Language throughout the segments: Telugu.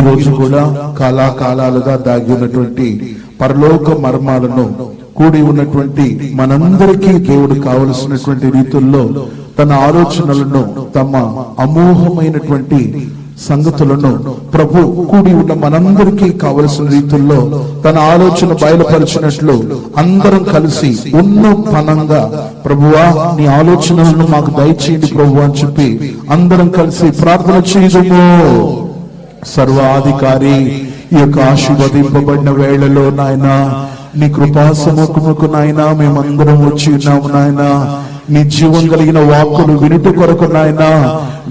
ఈ రోజు కూడా కాలాకాలాలుగా దాగి ఉన్నటువంటి పరలోక మర్మాలను కూడి ఉన్నటువంటి మనందరికీ దేవుడు కావలసినటువంటి రీతుల్లో తన ఆలోచనలను, తమ అమోఘమైనటువంటి సంగతులను ప్రభు కూడి ఉన్న మనందరికీ కావలసిన రీతుల్లో తన ఆలోచన బయలుపరిచినట్లు అందరం కలిసి ఉన్నపనంగా ప్రభువా నీ ఆలోచనలను మాకు దయచేయండి ప్రభు అని చెప్పి అందరం కలిసి ప్రార్థన చేయడము. సర్వాధికారి ఈ యొక్క ఆశీర్వదింపబడిన వేళలో నాయన నీ కృపా సముఖముకు నాయన మేమందరం వచ్చి ఉన్నాము నాయన. నీ జీవం కలిగిన వాక్కులు వినుట కొరకు నాయన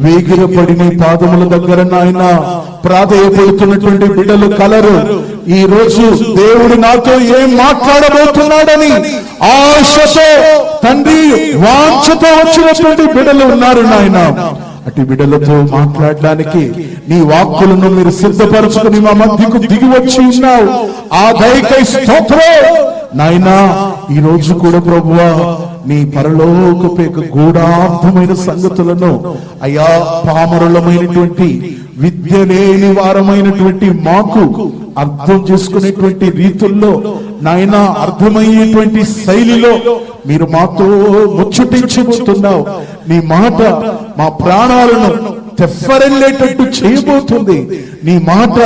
వేగిరపడి నీ పాదముల దగ్గర నాయన ప్రాధేయపడుతున్నటువంటి బిడ్డలు కలరు. ఈ రోజు దేవుడు నాతో ఏం మాట్లాడబోతున్నాడని ఆశతో తండ్రి వాంఛతో వచ్చినటువంటి బిడ్డలు ఉన్నారు నాయన. అటు బిడ్డలతో మాట్లాడడానికి నీ వాక్కులను మీరు సిద్ధపరచుకుని మా మధ్యకు దిగి వచ్చి ఉన్నావు. ఆ దయకై స్తోత్రం నాయనా. ఈ రోజు కూడా ప్రభువా నీ పరలోకపు గూఢార్థమైన సంగతులను అయా పామరులమైనటువంటి విద్య లేని వారమైనటువంటి మాకు అర్థం చేసుకునేటువంటి రీతుల్లో నాయన అర్థమయ్యేటువంటి శైలిలో మీరు మాతో ముచ్చటించబోతున్నావు. నీ మాట మా ప్రాణాలను తెఫరెళ్ళేటట్టు చేయబోతుంది. నీ మాట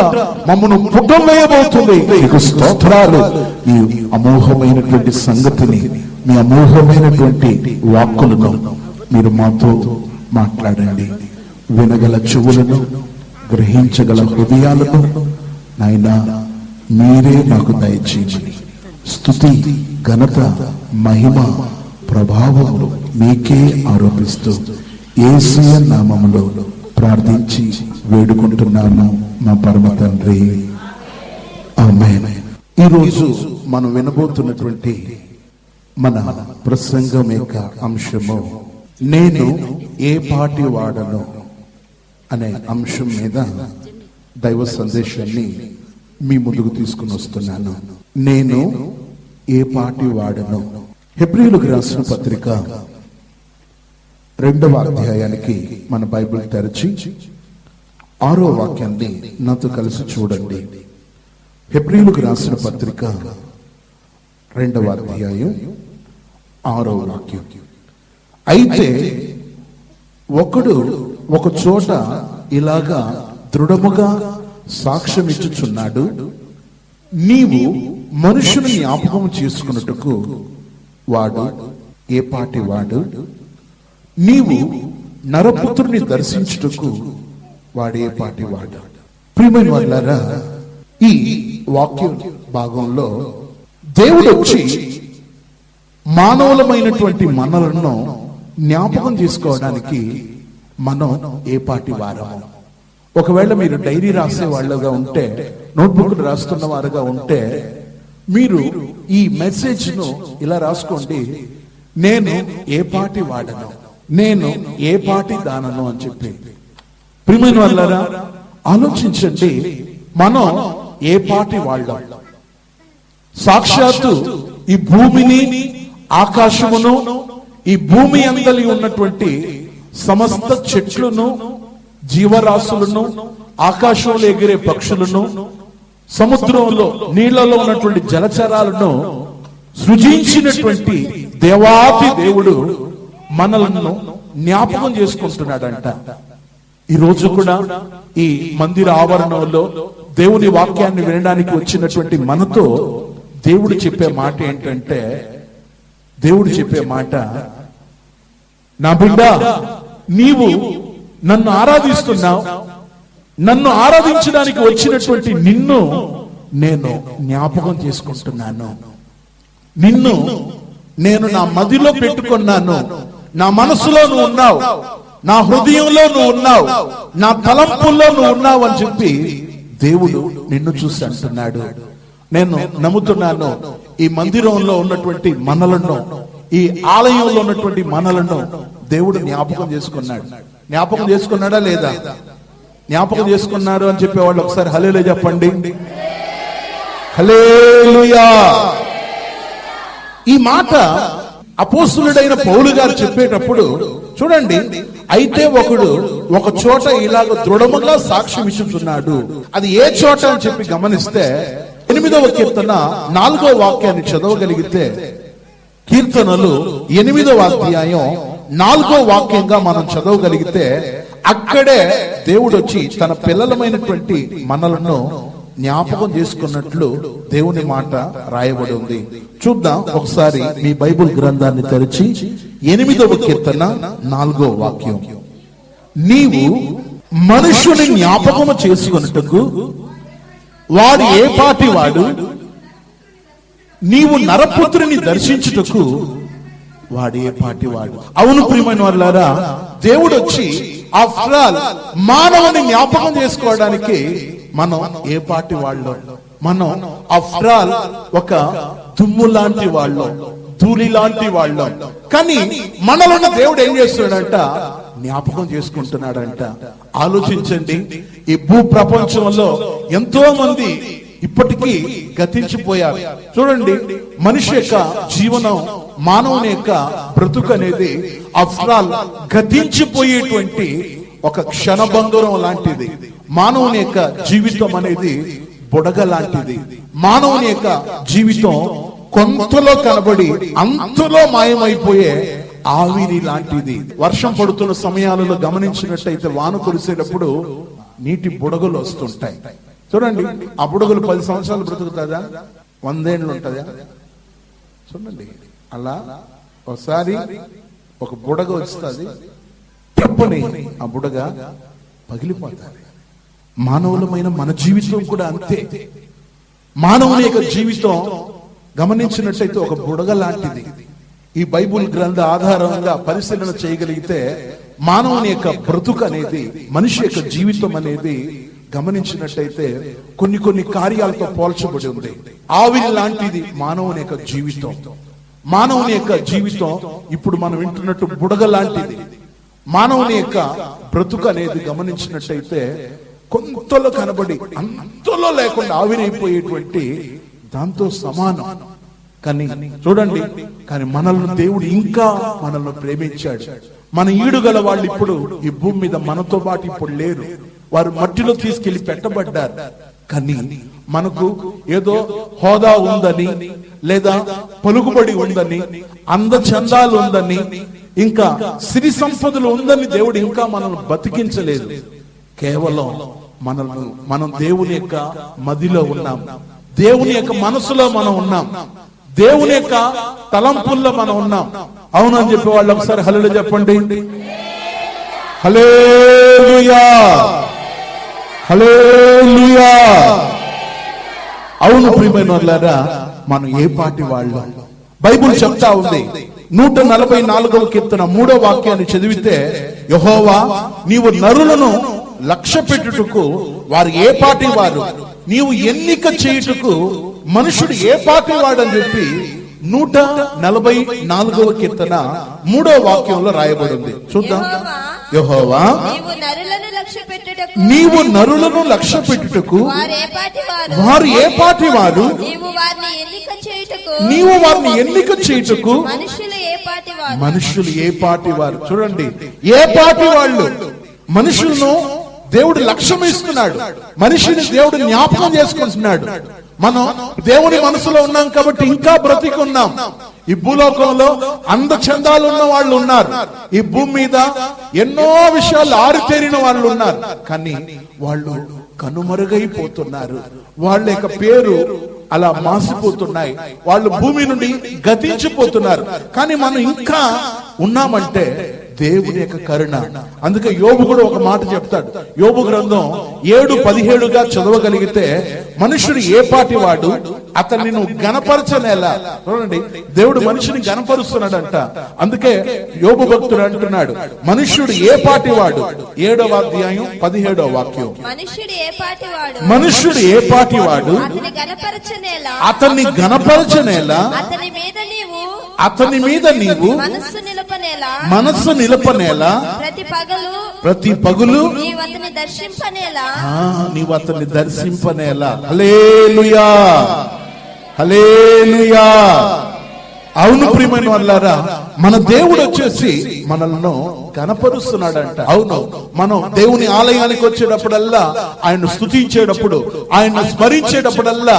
మమ్మను పుటం వేయబోతుంది. నీకు స్తోత్రాలు. ఈ అమోఘమైనటువంటి సంగతిని, మీ అమోఘమైనటువంటి వాక్కులను మీరు మాతో మాట్లాడండి. వినగల చెవులను, గ్రహించగల హృదయాలను నాయనా మీరే నాకు దయచేయండి. స్తుతి, ఘనత, మహిమ, ప్రభావములు మీకే ఆరోపిస్తూ యేసయ్య నామములో ప్రార్థించి వేడుకుంటున్నాను మా పరమ తండ్రి, ఆమేన్. ఈరోజు మనం వినబోతున్నటువంటి మన ప్రసంగం యొక్క అంశము నేను ఏ పాటి వాడను అనే అంశం మీద దైవ సందేశాన్ని మీ ముందుకు తీసుకుని వస్తున్నాను. నేను ఏ పాటి వాడను. హెబ్రీయులకు రాసిన పత్రిక 2వ అధ్యాయానికి మన బైబిల్ తెరచి 6వ వాక్యాన్ని నాతో కలిసి చూడండి. హెబ్రీయులకు రాసిన పత్రిక 2వ అధ్యాయం 6వ వాక్యం. అయితే ఒకడు ఒక చోట ఇలాగా దృఢముగా సాక్ష్యమిచ్చుచున్నాడు, నీవు మనుషుని జ్ఞాపకం చేసుకున్నట్టుకు వాడు ఏ పాటి వాడు, నీవు నరపుత్రుని దర్శించుటకు వాడే పాటి వాడు. ప్రియమైన వాళ్ళారా, ఈ వాక్య భాగంలో దేవుడు వచ్చి మానవులమైనటువంటి మనలను జ్ఞాపకం చేసుకోవడానికి మనం ఏ పాటి వారము. ఒకవేళ మీరు డైరీ రాసే వాళ్ళగా ఉంటే, నోట్బుక్ రాస్తున్న వారుగా ఉంటే, మీరు ఈ మెసేజ్ ను ఇలా రాసుకోండి, నేను ఏ పాటి వాడను, నేను ఏ పాటి దానను అని చెప్పి. ప్రియమైన వాళ్ళారా, ఆలోచించండి, మనం ఏ పాటి వాళ్ళం. సాక్షాత్తు ఈ భూమిని, ఆకాశమును, ఈ భూమి అందలి ఉన్నటువంటి సమస్త చెట్లను, జీవరాశులను, ఆకాశంలో ఎగిరే పక్షులను, సముద్రంలో నీళ్లలో ఉన్నటువంటి జలచరాలను సృజించినటువంటి దేవాతి దేవుడు మనలను జ్ఞాపకం చేసుకుంటున్నాడంట. ఈ రోజు కూడా ఈ మందిర ఆవరణంలో దేవుని వాక్యాన్ని వినడానికి వచ్చినటువంటి మనతో దేవుడు చెప్పే మాట ఏంటంటే, దేవుడు చెప్పే మాట, నా బిడ్డ, నీవు నన్ను ఆరాధిస్తున్నావు, నన్ను ఆరాధించడానికి వచ్చినటువంటి నిన్ను నేను జ్ఞాపకం చేసుకుంటున్నాను. నిన్ను నేను నా మదిలో పెట్టుకున్నాను. నా మనసులో నువ్వు ఉన్నావు, నా హృదయంలో నువ్వు ఉన్నావు, నా తలంపుల్లో నువ్వు ఉన్నావు అని చెప్పి దేవుడు నిన్ను చూసి అంటున్నాడు. నేను నమ్ముతున్నాను, ఈ మందిరంలో ఉన్నటువంటి మనలను, ఈ ఆలయంలో ఉన్నటువంటి మనలను దేవుడు జ్ఞాపకం చేసుకున్నాడు. జ్ఞాపకం చేసుకున్నాడా లేదా? జ్ఞాపకం చేసుకున్నారు అని చెప్పేవాళ్ళు ఒకసారి హల్లెలూయా చెప్పండి. హల్లెలూయా. ఈ మాట అపోస్తులుడైన పౌలు గారు చెప్పేటప్పుడు చూడండి, అయితే ఒకడు ఒక చోట ఇలాగ దృఢముగా సాక్ష్యం ఇచ్చుతున్నాడు. అది ఏ చోట అని చెప్పి గమనిస్తే 8వ కీర్తన 4వ వాక్యాన్ని చదవగలిగితే, కీర్తనలు 8వ అధ్యాయం 4వ వాక్యంగా మనం చదవగలిగితే, అక్కడే దేవుడు వచ్చి తన పిల్లలమైనటువంటి మనలను జ్ఞాపకం చేసుకున్నట్లు దేవుని మాట రాయబడి ఉంది. చూద్దాం ఒకసారి మీ బైబిల్ గ్రంథాన్ని తెరిచి 8వ కీర్తన 4వ వాక్యం. నీవు మనుషుని జ్ఞాపకము చేసుకొనుటకు వాడు ఏ పాటి వాడు, నీవు నరపుత్రుని దర్శించుటకు వాడు ఏ పాటి వాడు. అవును ప్రియమైన వాళ్ళారా, దేవుడు వచ్చి ఆఫ్టర్ ఆల్ మానవుని జ్ఞాపకం చేసుకోవడానికి మనం ఏ పాటి వాళ్ళం. మనం ఆఫ్టర్ ఆల్ ఒక దుమ్ము లాంటి వాళ్ళం, ధూళి లాంటి వాళ్ళం. కానీ మనలో దేవుడు ఏం చేస్తున్నాడంట, జ్ఞాపకం చేసుకుంటున్నాడంట. ఆలోచించండి, ఈ భూ ప్రపంచంలో ఎంతో మంది ఇప్పటికీ గతించిపోయారు. చూడండి, మనిషి యొక్క జీవనం, మానవుని యొక్క బ్రతుకు అనేది ఆఫ్టర్ ఆల్ గతించిపోయేటువంటి ఒక క్షణబంధురం లాంటిది. మానవుని యొక్క జీవితం అనేది బుడగ లాంటిది. మానవుని యొక్క జీవితం కొంతలో కనబడి అంతలో మాయమైపోయే ఆవిరి లాంటిది. వర్షం పడుతున్న సమయాలలో గమనించినట్టయితే వాన కురిసేటప్పుడు నీటి బుడగలు వస్తుంటాయి. చూడండి, ఆ బుడగలు 10 సంవత్సరాలు బ్రతుకుతుందా, 100 ఏళ్ళు ఉంటుందా? చూడండి, అలా ఒకసారి ఒక బుడగ వస్తుంది, తప్పని ఆ బుడగ పగిలిపోతుంది. మానవులమైన మన జీవితం కూడా అంతే. మానవుని యొక్క జీవితం గమనించినట్టయితే ఒక బుడగ లాంటిది. ఈ బైబుల్ గ్రంథ ఆధారంగా పరిశీలన చేయగలిగితే మానవుని యొక్క బ్రతుకు అనేది, మనిషి యొక్క జీవితం అనేది గమనించినట్టయితే కొన్ని కార్యాలతో పోల్చబడి ఉంది. ఆవిరి లాంటిది మానవుని యొక్క జీవితం. మానవుని యొక్క జీవితం ఇప్పుడు మనం వింటున్నట్టు బుడగ లాంటిది. మానవుని యొక్క బ్రతుకు అనేది గమనించినట్టయితే కొంతలో కనబడి అంతలో లేకుండా ఆవిరైపోయేటువంటి దాంతో సమానం. కానీ చూడండి, కానీ మనల్ని దేవుడు ఇంకా మనల్ని ప్రేమించాడు. మన ఈడుగల వాళ్ళు ఇప్పుడు ఈ భూమి మీద మనతో పాటు ఇప్పుడు లేరు. వారు మట్టిలో తీసుకెళ్లి పెట్టబడ్డారు. కానీ మనకు ఏదో హోదా ఉందని, లేదా పలుకుబడి ఉందని, అందచందాలు ఉందని, ఇంకా సిరి సంపదలు ఉందని దేవుడు ఇంకా మనల్ని బతికించలేదు. కేవలం మనం దేవుని యొక్క మదిలో ఉన్నాం, దేవుని యొక్క మనసులో మనం ఉన్నాం, దేవుని యొక్క తలంపుల్లో మనం ఉన్నాం. అవునని చెప్పే వాళ్ళు ఒకసారి హల్లెలూయా చెప్పండి. హల్లెలూయా, హల్లెలూయా. అవును ప్రియమైన వాళ్ళారా, మనం ఏ పాటి వాళ్ళు. బైబిల్ చెప్తా ఉంది, 144వ కీర్తన 3వ వాక్యాన్ని చదివితే, యెహోవా నీవు నరులను లక్ష్య పెట్టుటకు వారు ఏ పాటి వారు, నీవు ఎన్నిక చేయుటకు మనుషుడు ఏ పాటి వాడని చెప్పి 144వ కీర్తన 3వ వాక్యంలో రాయబడింది. చూద్దాం. యెహోవా నీవు నరులను లక్ష్య పెట్టుటకు వారు ఏ పాటి వారు, నీవు వారిని ఎన్నిక చేయుటకు మనుషులు ఏ పాటి వారు. చూడండి, ఏ పాటి వాళ్ళు. మనుషులను దేవుడు లక్ష్యం ఇస్తున్నాడు, మనిషిని దేవుడు జ్ఞాపకం చేసుకుంటున్నాడు. మనం దేవుని మనసులో ఉన్నాం కాబట్టి ఇంకా బ్రతికున్నాం. ఈ భూలోకంలో అందచందాలు ఉన్న వాళ్ళు ఉన్నారు, ఈ భూమి మీద ఎన్నో విషయాలు ఆరితేరిన వాళ్ళు ఉన్నారు. కానీ వాళ్ళు కనుమరుగైపోతున్నారు, వాళ్ళ యొక్క పేరు అలా మాసిపోతున్నాయి, వాళ్ళు భూమి నుండి గతించిపోతున్నారు. కానీ మనం ఇంకా ఉన్నామంటే దేవుని యొక్క కరుణ. అందుకే యోబు కూడా ఒక మాట చెప్తాడు. యోబు గ్రంథం 7:17గా చదవగలిగితే, మనుషుడు ఏ పాటి వాడు, అతన్ని నువ్వు గణపరచనేలా. చూడండి, దేవుడు మనిషిని గణపరుస్తున్నాడంట. అందుకే యోబు భక్తుడు అంటున్నాడు, మనుష్యుడు ఏ పాటి వాడు. 7వ అధ్యాయం 17వ వాక్యం. మనుష్యుడు ఏ పాటి వాడు, అతన్ని గణపరచనేలా, అతని మీద నీవు మనస్సు నిలపనేలా, ప్రతి పగులు నీవు అతన్ని దర్శింపనేలా. హల్లెలూయా, హల్లెలూయా. అవును ప్రియమైన వాళ్ళారా, మన దేవుడు వచ్చేసి మనల్ని కనపరుస్తున్నాడంట. అవును, మనం దేవుని ఆలయానికి వచ్చేటప్పుడల్లా, ఆయన స్తుతించేటప్పుడు, ఆయన స్మరించేటప్పుడల్లా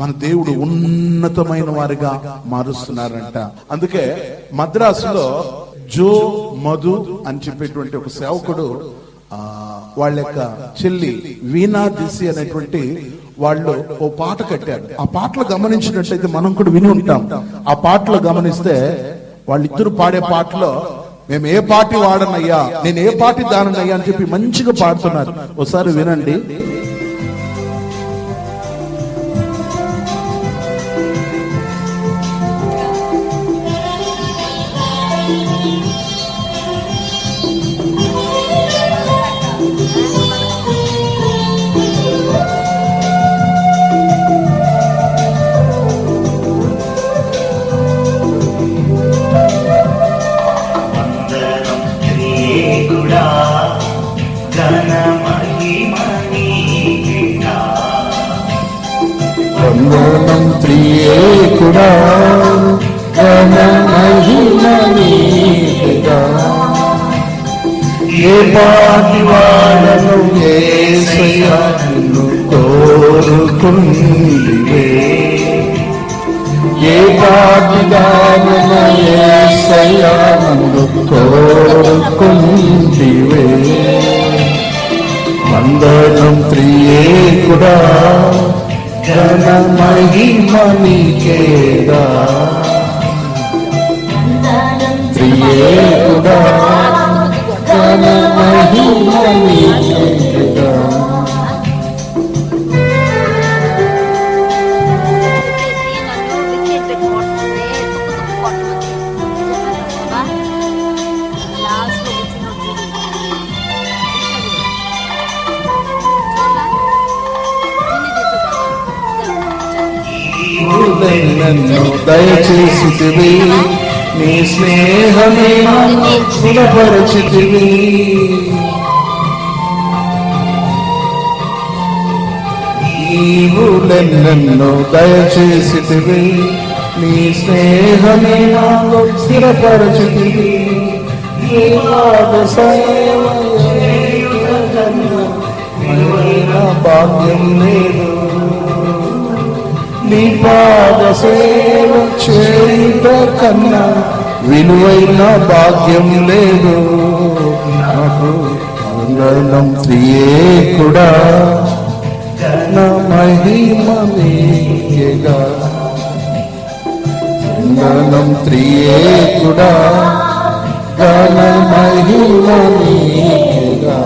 మన దేవుడు ఉన్నతమైన వారిగా మారుస్తున్నారంట. అందుకే మద్రాసులో జో మధు అని చెప్పేటువంటి ఒక సేవకుడు వాళ్ళ యొక్క చెల్లి వీణా దిసి అనేటువంటి వాళ్ళు ఓ పాట కట్టారు. ఆ పాటలు గమనించినట్టయితే మనం కూడా విని ఉంటాం. ఆ పాటలు గమనిస్తే వాళ్ళిద్దరు పాడే పాటలో మేము ఏ పార్టీ వాడనయ్యా, నేను ఏ పార్టీ దానయ్యా అని చెప్పి మంచిగా పాడుతున్నారు. ఒకసారి వినండి. వందనం త్రియేకుడా, ఘన మహిమ నీకేగా. ఏ పాటి వాడను యేసయ్యా నిన్ను కోరుకుంటివే, ఏ పాటి వాడను యేసయ్యా నిన్ను కోరుకుంటివే. వందనం త్రియేకుడా, ఘన మహిమ నీకేగా. త్రియేకుడా, ఘన మహిమ నీకేగా. నన్ను దయచేసితివి, నీ స్నేహమే నన్ను సుఖపరచితివి. నీవులెన్నెన్నో దయచేసితివి, నీ స్నేహమే నన్ను స్థిరపరచితివి. నీ పాద సేవ చేయుట కన్నా విలువైన భాగ్యం లేదు, నీ పాద సేవ చేయుట కన్నా విలువైన భాగ్యం లేదు నాకు. వందనం త్రియేకుడా, ఘన మహిమ నీకేగా. వందనం త్రియేకుడా, ఘన మహిమ నీకేగా.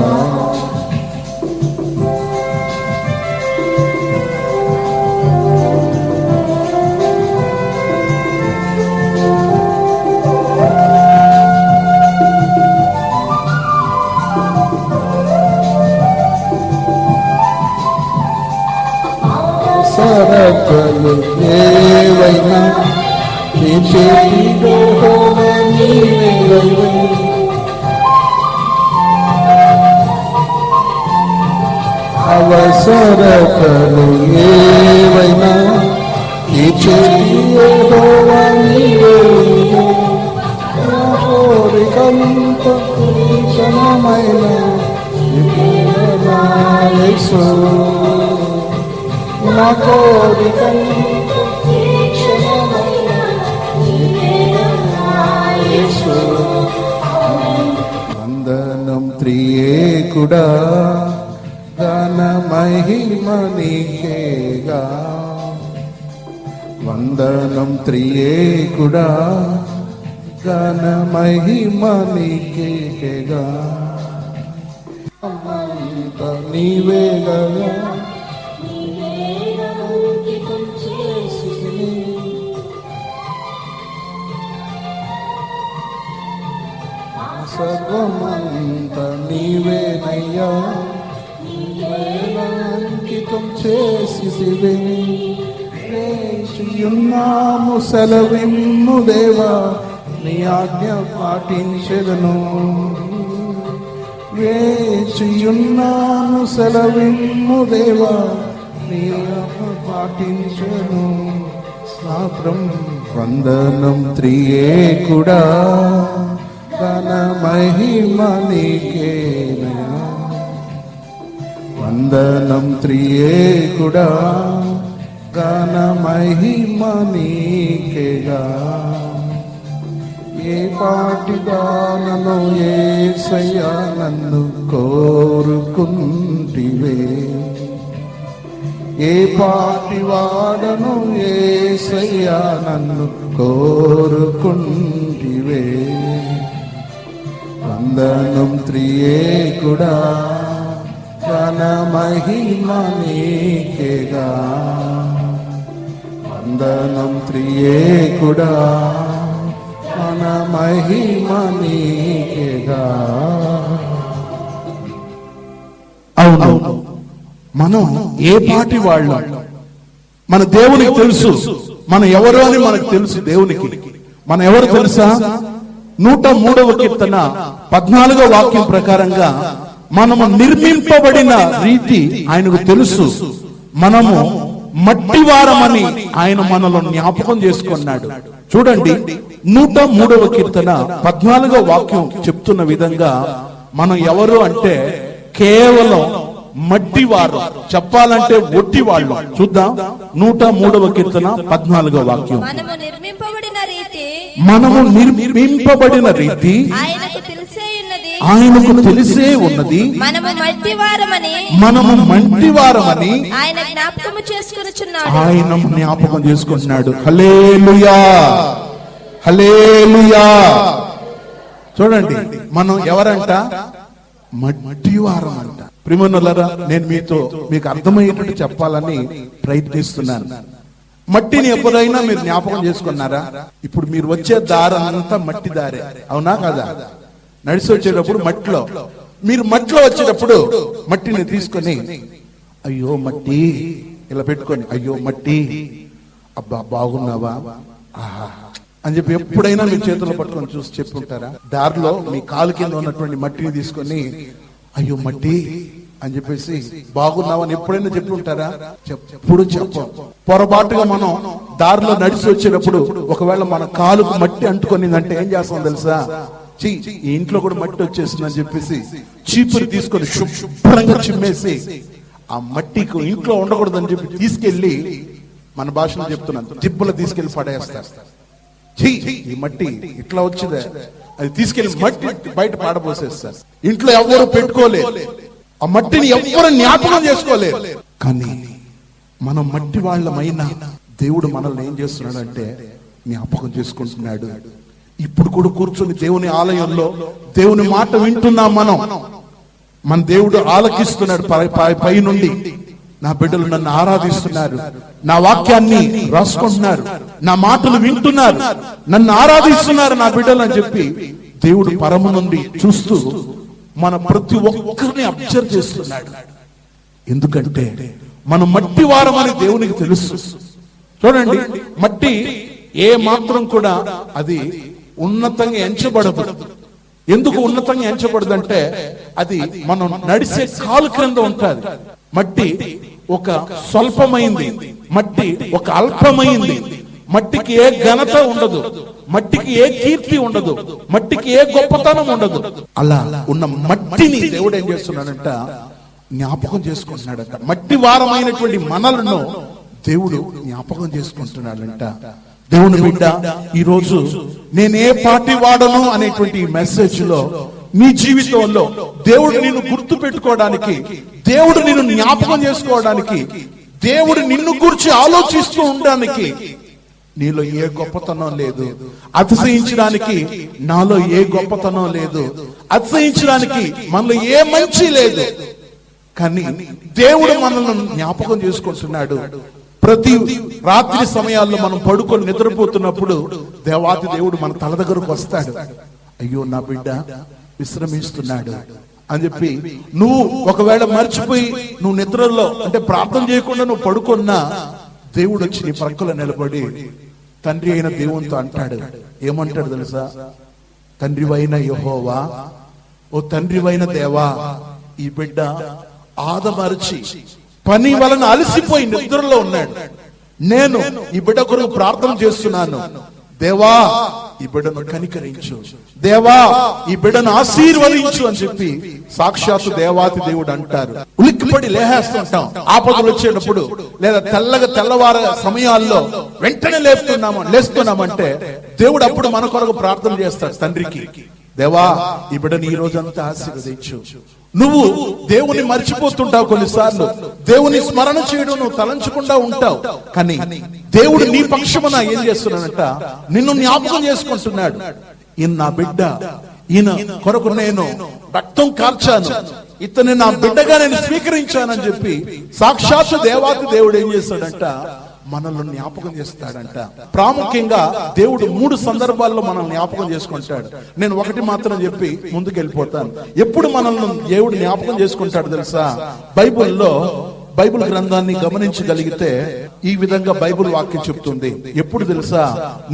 సరకలు ఏవైనా నీ చేతిలో నీవే, అవసరకలు ఏవైనా నీ చేతిలో నీవే. కోరికంత క్షణమైన యేసు, నా కోరికంత క్షణమైన యేసు. వందనం త్రియేకుడా, ఘన మహిమ నీకేగా. వందనం త్రియేకుడా, ఘన మహిమ నీకేగా. అంత నీవేగా, సర్వమంత నీవేనయ్యా, అంకితం చేసితివే. వేచియున్నాము సెలవిమ్ము దేవా, నీ ఆజ్ఞ పాటించెదను. వేచియున్నాను సెలవిమ్ము దేవా, నీ ఆజ్ఞ పాటించెదను. స్తోత్రం. వందనం త్రియేకుడా, ఘన మహిమ నీకేనయా. వందనం త్రియేకుడా, ఘన మహిమ నీకేగా. ఏ పాటి దానను యేసయ్యా నన్ను కోరుకుంటివే, ఏ పాటి వాడను యేసయ్యా నన్ను కోరుకుంటివే. వందనం త్రియేకుడా, ఘన మహిమ నీకేగా. వందనం త్రియేకుడా, ఘన మహిమ నీకేగా. అవును, మనం ఏ పాటి వాళ్ళం మన దేవునికి తెలుసు. మనం ఎవరు అని మనకు తెలుసు. దేవునికి మనం ఎవరు తెలుసా? 103వ కీర్తన 14వ వాక్యం ప్రకారంగా మనము నిర్మింపబడిన రీతి ఆయనకు తెలుసు. మనము మట్టివారమని ఆయన మనలో జ్ఞాపకం చేసుకున్నాడు. చూడండి, 103వ కీర్తన 14వ వాక్యం చెప్తున్న విధంగా మనం ఎవరు అంటే కేవలం మట్టివారు, చెప్పాలంటే ఒట్టి వాళ్ళు. చూద్దాం, 103వ కీర్తన 14వ వాక్యం. మనము నిర్మింపబడిన రీతి ఆయనకు తెలిసే ఉన్నది. మనము మట్టివారమని ఆయన జ్ఞాపకం చేసుకుంటున్నాడు. హల్లెలూయా, హల్లెలూయా. చూడండి, మనం ఎవరంట? మట్టివారం అంట. ప్రియమైనోళ్ళారా, నేను మీకు అర్థమయ్యేటట్టు చెప్పాలని ప్రయత్నిస్తున్నాను. మట్టిని ఎప్పుడైనా మీరు జ్ఞాపకం చేసుకున్నారా? ఇప్పుడు మీరు వచ్చే దారంతా మట్టి దారే, అవునా కదా? నడిచి వచ్చేటప్పుడు మీరు మట్టిలో వచ్చేటప్పుడు మట్టిని తీసుకొని అయ్యో మట్టి ఇలా పెట్టుకొని, అయ్యో మట్టి, అబ్బా బాగున్నావా ఆహా అని చెప్పి ఎప్పుడైనా మీ చేతుల్లో పట్టుకొని చూసి చెప్పుంటారా? దారిలో మీ కాలు కింద ఉన్నటువంటి మట్టిని తీసుకొని అయ్యో మట్టి అని చెప్పేసి బాగున్నావని ఎప్పుడైనా చెప్పుంటారా? ఎప్పుడు చెప్పం. పొరపాటుగా మనం దారిలో నడిచి వచ్చేటప్పుడు ఒకవేళ మన కాలుకు మట్టి అంటుకొనిందంటే ఏం చేస్తాం తెలుసా? ఈ ఇంట్లో కూడా మట్టి వచ్చేసిందని చెప్పేసి చీపురు తీసుకొని శుభ్రంగా చిమ్మేసి ఆ మట్టికి ఇంట్లో ఉండకూడదని చెప్పి తీసుకెళ్లి, మన భాషలో చెప్తున్నాను, దిబ్బలు తీసుకెళ్లి పడేస్తారు. ఈ మట్టి ఇట్లా వచ్చిందే అది తీసుకెళ్లి మట్టి బయట పాడబోసేస్తారు. ఇంట్లో ఎవరు పెట్టుకోలేదు, ఆ మట్టిని ఎవ్వరు జ్ఞాపకం చేసుకోలేదు. కానీ మనం మట్టి వాళ్ళమైన దేవుడు మనల్ని ఏం చేస్తున్నాడంటే జ్ఞాపకం చేసుకుంటున్నాడు. ఇప్పుడు కూడా కూర్చొని దేవుని ఆలయంలో దేవుని మాట వింటున్నాం. మన దేవుడు ఆలకిస్తున్నాడు పై నుండి. నా బిడ్డలు నన్ను ఆరాధిస్తున్నారు, నా వాక్యాన్ని రాసుకుంటున్నారు, నా మాటలు వింటున్నారు, నన్ను ఆరాధిస్తున్నారు నా బిడ్డలు అని చెప్పి దేవుడు పరము నుండి చూస్తూ మన ప్రతి ఒక్కరిని అబ్జర్వ్ చేస్తున్నాడు. ఎందుకంటే మనం మట్టి వారమని దేవునికి తెలుసు. చూడండి, మట్టి ఏ మాత్రం కూడా అది ఉన్నతంగా ఎంచబడదు. ఎందుకు ఉన్నతంగా ఎంచబడదంటే అది మనం నడిసే కాలు క్రింద ఉంటుంది. మట్టి ఒక స్వల్పమైంది, మట్టి ఒక అల్పమైంది, మట్టికి ఏ ఘనత ఉండదు, మట్టికి ఏ కీర్తి ఉండదు, మట్టికి ఏ గొప్పతనం ఉండదు. అలా ఉన్న మట్టిని దేవుడు ఏం చేస్తున్నాడంట? జ్ఞాపకం చేసుకుంటున్నాడంట. మట్టి వారమైనటువంటి మనలను దేవుడు జ్ఞాపకం చేసుకుంటున్నాడంట. దేవుని బిడ్డ, ఈ రోజు నేనే పార్టీ వాడను అనేటువంటి మెసేజ్ లో నీ జీవితంలో దేవుడు నిన్ను గుర్తు పెట్టుకోవడానికి, దేవుడు నిన్ను జ్ఞాపకం చేసుకోవడానికి, దేవుడు నిన్ను గురించి ఆలోచిస్తూ ఉండడానికి నీలో ఏ గొప్పతనం లేదు. అతిశయించడానికి నాలో ఏ గొప్పతనం లేదు. అతిశయించడానికి మనలో ఏ మంచి లేదు. కానీ దేవుడు మనల్ని జ్ఞాపకం చేసుకుంటున్నాడు. ప్రతి రాత్రి సమయాల్లో మనం పడుకొని నిద్రపోతున్నప్పుడు దేవాతి దేవుడు మన తల దగ్గరకు వస్తాడు. అయ్యో నా బిడ్డ విశ్రమిస్తున్నాడు అని చెప్పి నువ్వు ఒకవేళ మర్చిపోయి నువ్వు నిద్రలో అంటే ప్రార్థన చేయకుండా నువ్వు పడుకున్నా దేవుడు వచ్చి నీ ప్రక్కలో నిలబడి తండ్రి అయిన దేవునితో అంటాడు. ఏమంటాడు తెలుసా? తండ్రివైన యెహోవా, ఓ తండ్రివైన దేవా, ఈ బిడ్డ ఆదమరిచి పని వలన అలసిపోయి నిద్రలో ఉన్నాడు. నేను ఈ బిడ్డ కొరకు ప్రార్థన చేస్తున్నాను. దేవా ఈ బిడ్డను కనికరించు, దేవా ఈ బిడ్డను ఆశీర్వదించు అని చెప్పి సాక్షాత్తు దేవాతి దేవుడు అంటారు. ఉలిక్కిపడి లేహేస్తుంటాం ఆపదలు వచ్చేటప్పుడు, లేదా తెల్లవార సమయాల్లో వెంటనే లేస్తున్నామంటే దేవుడు అప్పుడు మన కొరకు ప్రార్థన చేస్తాడు తండ్రికి, దేవా ఈ బిడ్డను ఈ రోజంతా ఆశీర్వదించు. నువ్వు దేవుని మర్చిపోతుంటావు, కొన్నిసార్లు దేవుని స్మరణ చేయడం నువ్వు తలంచకుండా ఉంటావు. కానీ దేవుడు నీ పక్షమున ఏం చేస్తున్నాడంట, నిన్ను జ్ఞాపకం చేసుకుంటున్నాడు. ఈయన నా బిడ్డ, ఈయన కొరకు నేను రక్తం కార్చాను, ఇతని నా బిడ్డగా నేను స్వీకరించానని చెప్పి సాక్షాత్తు దేవాతి దేవుడు ఏం చేస్తాడంట, మనల్ని జ్ఞాపకం చేస్తాడంట. ప్రాముఖ్యంగా దేవుడు 3 సందర్భాల్లో మనల్ని జ్ఞాపకం చేసుకుంటాడు. నేను ఒకటి మాత్రం చెప్పి ముందుకు వెళ్ళిపోతాను. ఎప్పుడు మనల్ని దేవుడు జ్ఞాపకం చేసుకుంటాడు తెలుసా? బైబిల్ గ్రంథాన్ని గమనించగలిగితే ఈ విధంగా బైబిల్ వాక్యం చెప్తుంది. ఎప్పుడు తెలుసా?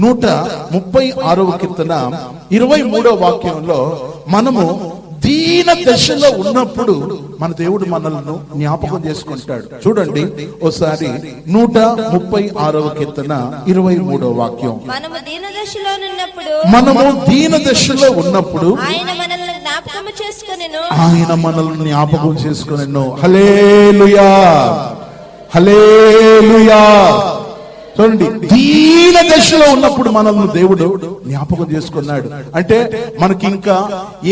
136వ కీర్తన 23వ వాక్యంలో మనము దీన దశలో ఉన్నప్పుడు మన దేవుడు మనల్ని జ్ఞాపకం చేసుకుంటాడు. చూడండి ఒకసారి 136వ కీర్తన 23వ వాక్యం. మనము దీన దశలో ఉన్నప్పుడు ఆయన మనల్ని జ్ఞాపకం చేసుకొనెను. హల్లెలూయా, హల్లెలూయా. చూడండి, దీన దశలో ఉన్నప్పుడు మనల్ని దేవుడు జ్ఞాపకం చేసుకున్నాడు. అంటే మనకి ఇంకా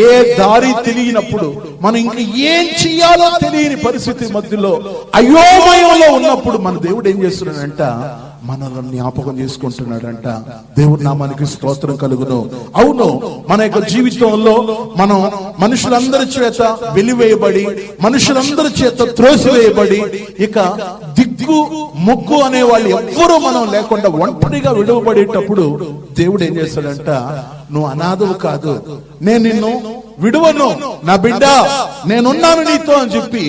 ఏ దారి తెలియనప్పుడు, మనం ఇంకా ఏం చెయ్యాలో తెలియని పరిస్థితి మధ్యలో అయోమయంలో ఉన్నప్పుడు మన దేవుడు ఏం చేస్తున్నాడంట, మనల్ని జ్ఞాపకం చేసుకుంటున్నాడంట. దేవుడి నామానికి స్తోత్రం కలుగును. అవును, మన యొక్క జీవితంలో మనం మనుషులందరి చేత వెలివేయబడి, మనుషులందరి చేత త్రోసివేయబడి, ఇక దిక్కు ముగ్గు అనే వాళ్ళు ఎవ్వరూ మనం లేకుండా ఒంటరిగా విడువబడేటప్పుడు దేవుడు ఏం చేస్తాడంట, నువ్వు అనాథవు కాదు, నేను నిన్ను విడువను, నా బిడ్డ నేనున్నాను నీతో అని చెప్పి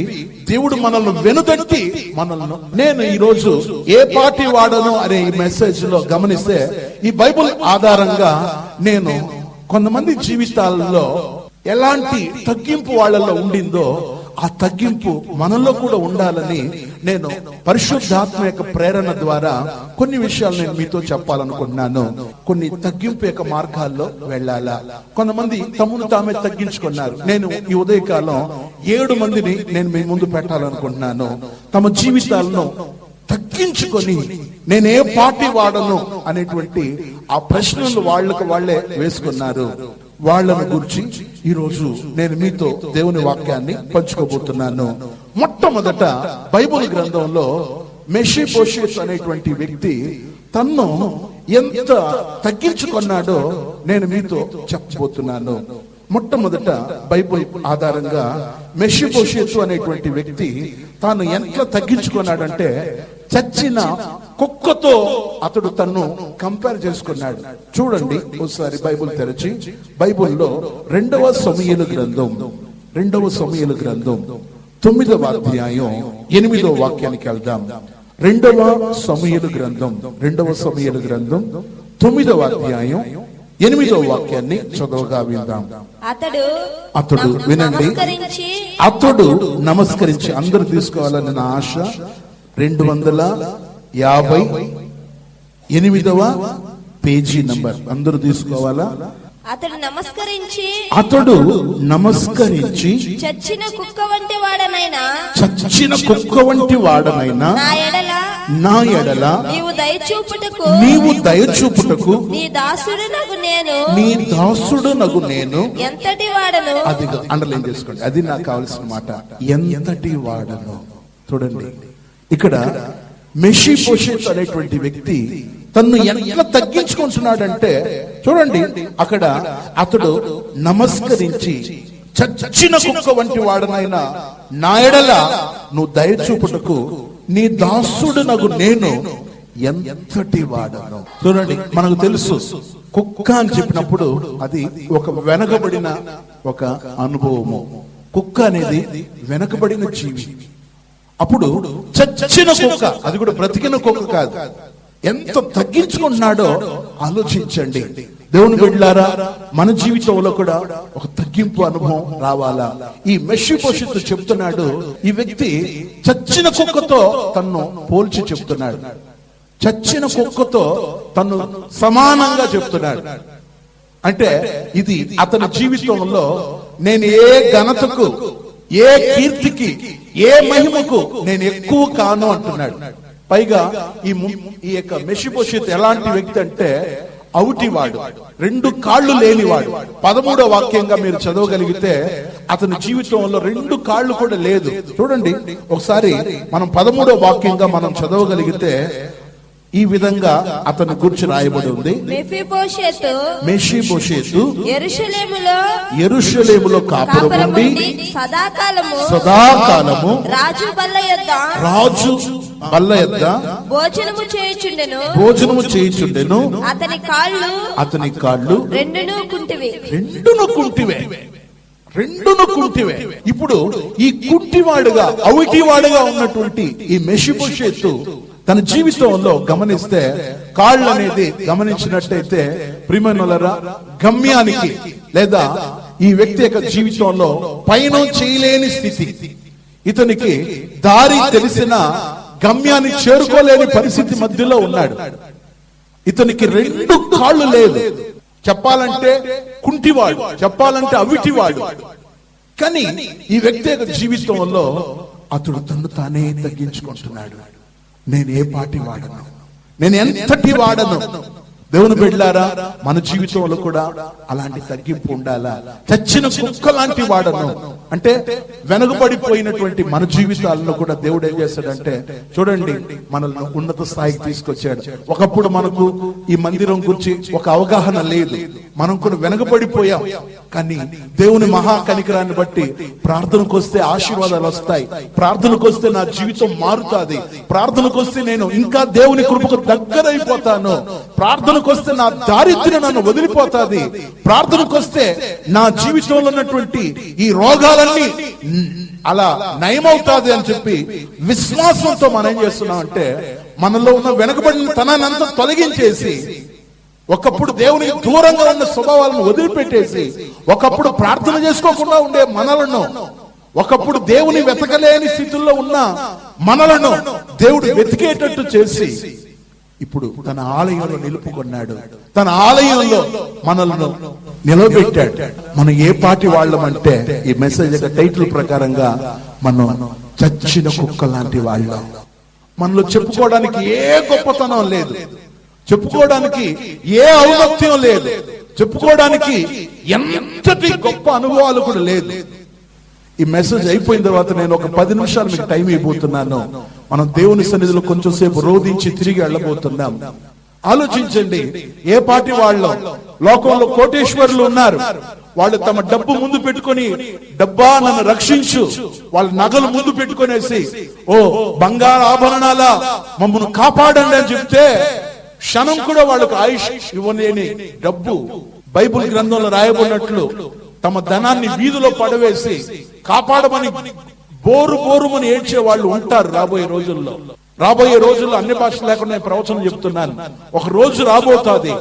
దేవుడు మనల్ని వెనుతట్టి మనల్ని, నేను ఈ రోజు ఏ పార్టీ వాడను అనే ఈ మెసేజ్ లో గమనిస్తే, ఈ బైబిల్ ఆధారంగా నేను కొంతమంది జీవితాలలో ఎలాంటి తగ్గింపు వాళ్ళలో ఉండిందో ఆ తగ్గింపు మనలో కూడా ఉండాలని నేను పరిశుద్ధాత్మ యొక్క ప్రేరణ ద్వారా కొన్ని విషయాలు నేను మీతో చెప్పాలనుకుంటున్నాను. కొన్ని తగ్గింపు యొక్క మార్గాల్లో వెళ్ళాలా. కొంతమంది తమను తామే తగ్గించుకున్నారు. నేను ఈ ఉదయకాలం 7 మందిని నేను మీ ముందు పెట్టాలనుకుంటున్నాను. తమ జీవితాలను తగ్గించుకొని నేను ఏ పార్టీ వాడను అనేటువంటి ఆ ప్రశ్నలు వాళ్ళకు వాళ్ళే వేసుకున్నారు. వాళ్ళను గురించి ఈ రోజు నేను మీతో దేవుని వాక్యాన్ని పంచుకోబోతున్నాను. మొట్టమొదట బైబిల్ గ్రంథంలో మెషీబోషెత్ అనేటువంటి వ్యక్తి తన్ను ఎంత తగ్గించుకున్నాడో నేను మీతో చెప్పబోతున్నాను. మొట్టమొదట బైబిల్ ఆధారంగా మెషీబోషెత్ అనేటువంటి వ్యక్తి తాను ఎంత తగ్గించుకున్నాడంటే, చచ్చిన కుక్కతో అతడు తన్ను కంపేర్ చేసుకున్నాడు. చూడండి ఒకసారి బైబిల్ తెరచి, బైబిల్లో 2వ సమూయేలు గ్రంథం 9వ అధ్యాయం 8వ వాక్యానికి వెళ్దాం. 2వ సమూయేలు గ్రంథం 9వ అధ్యాయం 8వ వాక్యాన్ని చదవగా విందాం. అతడు వినండి, అతడు నమస్కరించి, అందరూ తీసుకోవాలని నా ఆశ. 258వ పేజీ నంబర్ అందరూ తీసుకోవాలా? అతడు నమస్కరించి చచ్చిన కుక్క వంటి వాడనైనా నా ఎడల నీవు దయచూపుటకు నీ దాసుడునగు నేను ఎంతటి వాడను. అది అండర్లైన్ చేసుకోండి, అది నాకు కావాల్సిన మాట. ఎంతటి వాడను. చూడండి, ఇక్కడ మెషీబోషెత్ అనేటువంటి వ్యక్తి తన్ను ఎంత తగ్గించుకుంటున్నాడంటే, చూడండి అక్కడ అతడు నమస్కరించి, చచ్చిన కుక్క వంటి వాడనైనా నా ఎడల నువ్వు దయచూపుటకు నీ దాసుడునగు నేను ఎంతటి వాడను. చూడండి, మనకు తెలుసు కుక్క అని చెప్పినప్పుడు అది ఒక వెనకబడిన ఒక అనుభవము. కుక్క అనేది వెనకబడిన జీవి. అప్పుడు చచ్చిన కుక్క, అది కూడా బ్రతికిన కుక్క కాదు, ఎంత తగ్గించుకుంటున్నాడో ఆలోచించండి. దేవుని బిడ్డలారా, మన జీవితంలో కూడా ఒక తగ్గింపు అనుభవం రావాలా. ఈ మెషీబోషెత్ చెప్తున్నాడు, ఈ వ్యక్తి చచ్చిన కుక్కతో తన్ను పోల్చి చెప్తున్నాడు. చచ్చిన కుక్కతో తను సమానంగా చెప్తున్నాడు. అంటే ఇది అతని జీవితంలో నేను ఏ ఘనతకు, ఏ కీర్తికి, ఏ మహిమకు నేను ఎక్కువ కాను అంటున్నాడు. పైగా ఈ యొక్క మెషిబోషెత్ ఎలాంటి వ్యక్తి అంటే అవుటివాడు, 2 కాళ్ళు లేనివాడు. 13వ వాక్యంగా మీరు చదవగలిగితే అతని జీవితంలో 2 కాళ్ళు కూడా లేదు. చూడండి ఒకసారి మనం 13వ వాక్యంగా మనం చదవగలిగితే ఈ విధంగా అతని గురించి రాయబడి ఉంది. మెఫీబోషెతు యెరూషలేములో కాపురం ఉండి సదాకాలము రాజు బల్ల యొద్ద భోజనము చేయుచుండెను. అతని కాళ్ళు రెండును కుంటివే. ఇప్పుడు ఈ కుంటివాడుగా, అవిటివాడుగా ఉన్నటువంటి ఈ మెఫీబోషెతు తన జీవితంలో గమనిస్తే కాళ్ళు అనేది గమనించినట్టయితే ప్రియమైనోళ్ళరా, గమ్యానికి లేదా ఈ వ్యక్తి యొక్క జీవితంలో పయనం చేయలేని స్థితి. ఇతనికి దారి తెలిసిన గమ్యాన్ని చేరుకోలేని పరిస్థితి మధ్యలో ఉన్నాడు. ఇతనికి 2 కాళ్ళు లేదు. చెప్పాలంటే కుంటివాడు, చెప్పాలంటే అవిటివాడు. కానీ ఈ వ్యక్తి యొక్క జీవితంలో అతడు తను తానే తగ్గించుకుంటున్నాడు. నేను ఏ పాటి వాడను, నేను ఎంతటి వాడను. దేవుని బిడ్డలారా, మన జీవితంలో కూడా అలాంటి తగ్గింపు ఉండాలా? చచ్చిన కుక్క లాంటి వాడను అంటే వెనుకబడిపోయినటువంటి మన జీవితాలను కూడా దేవుడు ఏం చేస్తాడంటే, చూడండి మనల్ని ఉన్నత స్థాయికి తీసుకొచ్చాడు. ఒకప్పుడు మనకు ఈ మందిరం గురించి ఒక అవగాహన లేదు, మనం కూడా వెనుకబడిపోయాం. కానీ దేవుని మహా కనికరాన్ని బట్టి ప్రార్థనకు వస్తే ఆశీర్వాదాలు వస్తాయి, ప్రార్థనకు వస్తే నా జీవితం మారుతుంది, ప్రార్థనకు వస్తే నేను ఇంకా దేవుని కృపకు దగ్గరైపోతాను, ప్రార్థనకు వస్తే నా దారిద్ర్యం నన్ను వదిలిపోతాది, ప్రార్థనకు వస్తే నా జీవితంలో ఉన్నటువంటి ఈ రోగాలన్నీ అలా నయమవుతాది అని చెప్పి విశ్వాసంతో మనం ఏం చేస్తున్నాం అంటే, మనలో ఉన్న వెనుకబడిన తనాన్నంతా తొలగించేసి, ఒకప్పుడు దేవునికి దూరంగా ఉన్న స్వభావాలను వదిలిపెట్టేసి, ఒకప్పుడు ప్రార్థన చేసుకోకుండా ఉండే మనలను, ఒకప్పుడు దేవుని వెతకలేని స్థితుల్లో ఉన్న మనలను దేవుడు వెతికేటట్టు చేసి ఇప్పుడు తన ఆలయంలో నిలుపుకున్నాడు, తన ఆలయంలో మనల్ని నిలబెట్టాడు. మనం ఏ పాటి వాళ్ళం అంటే, ఈ మెసేజ్ యొక్క టైటిల్ ప్రకారంగా మనం చచ్చిన కుక్క లాంటి వాళ్ళం. మనలో చెప్పుకోవడానికి ఏ గొప్పతనం లేదు, చెప్పుకోవడానికి ఏ ఔన్నత్యం లేదు, చెప్పుకోవడానికి ఎంతటి గొప్ప అనుభవాలు కూడా లేదు. ఈ మెసేజ్ అయిపోయిన తర్వాత నేను ఒక 10 నిమిషాలు మీకు టైం ఇవ్వబోతున్నాను. మనం దేవుని సన్నిధిలో కొంచెం సేపు రోధించి తిరిగి వెళ్ళబోతున్నాం. ఆలోచించండి, ఏ పాటి వాళ్ళు లోకంలో కోటేశ్వరులు ఉన్నారు. వాళ్ళు తమ డబ్బు ముందు పెట్టుకొని, డబ్బా నన్ను రక్షించు, వాళ్ళ నగలు ముందు పెట్టుకునేసి, ఓ బంగారు ఆభరణాల మమ్మల్ని కాపాడండి అని చెప్తే క్షణం కూడా వాళ్ళకు ఆయుష్ ఇవ్వలేని డబ్బు, బైబిల్ గ్రంథంలో రాయబడినట్లు తమ ధనాన్ని వీధిలో పడవేసి కాపాడమని బోరుమని ఏడ్చే వాళ్ళు ఉంటారు రాబోయే రోజుల్లో. రాబోయే రోజుల్లో అన్ని భాషలు లేకుండా నేను ప్రవచనం చెప్తున్నాను. ఒక రోజు రాబోతుంది,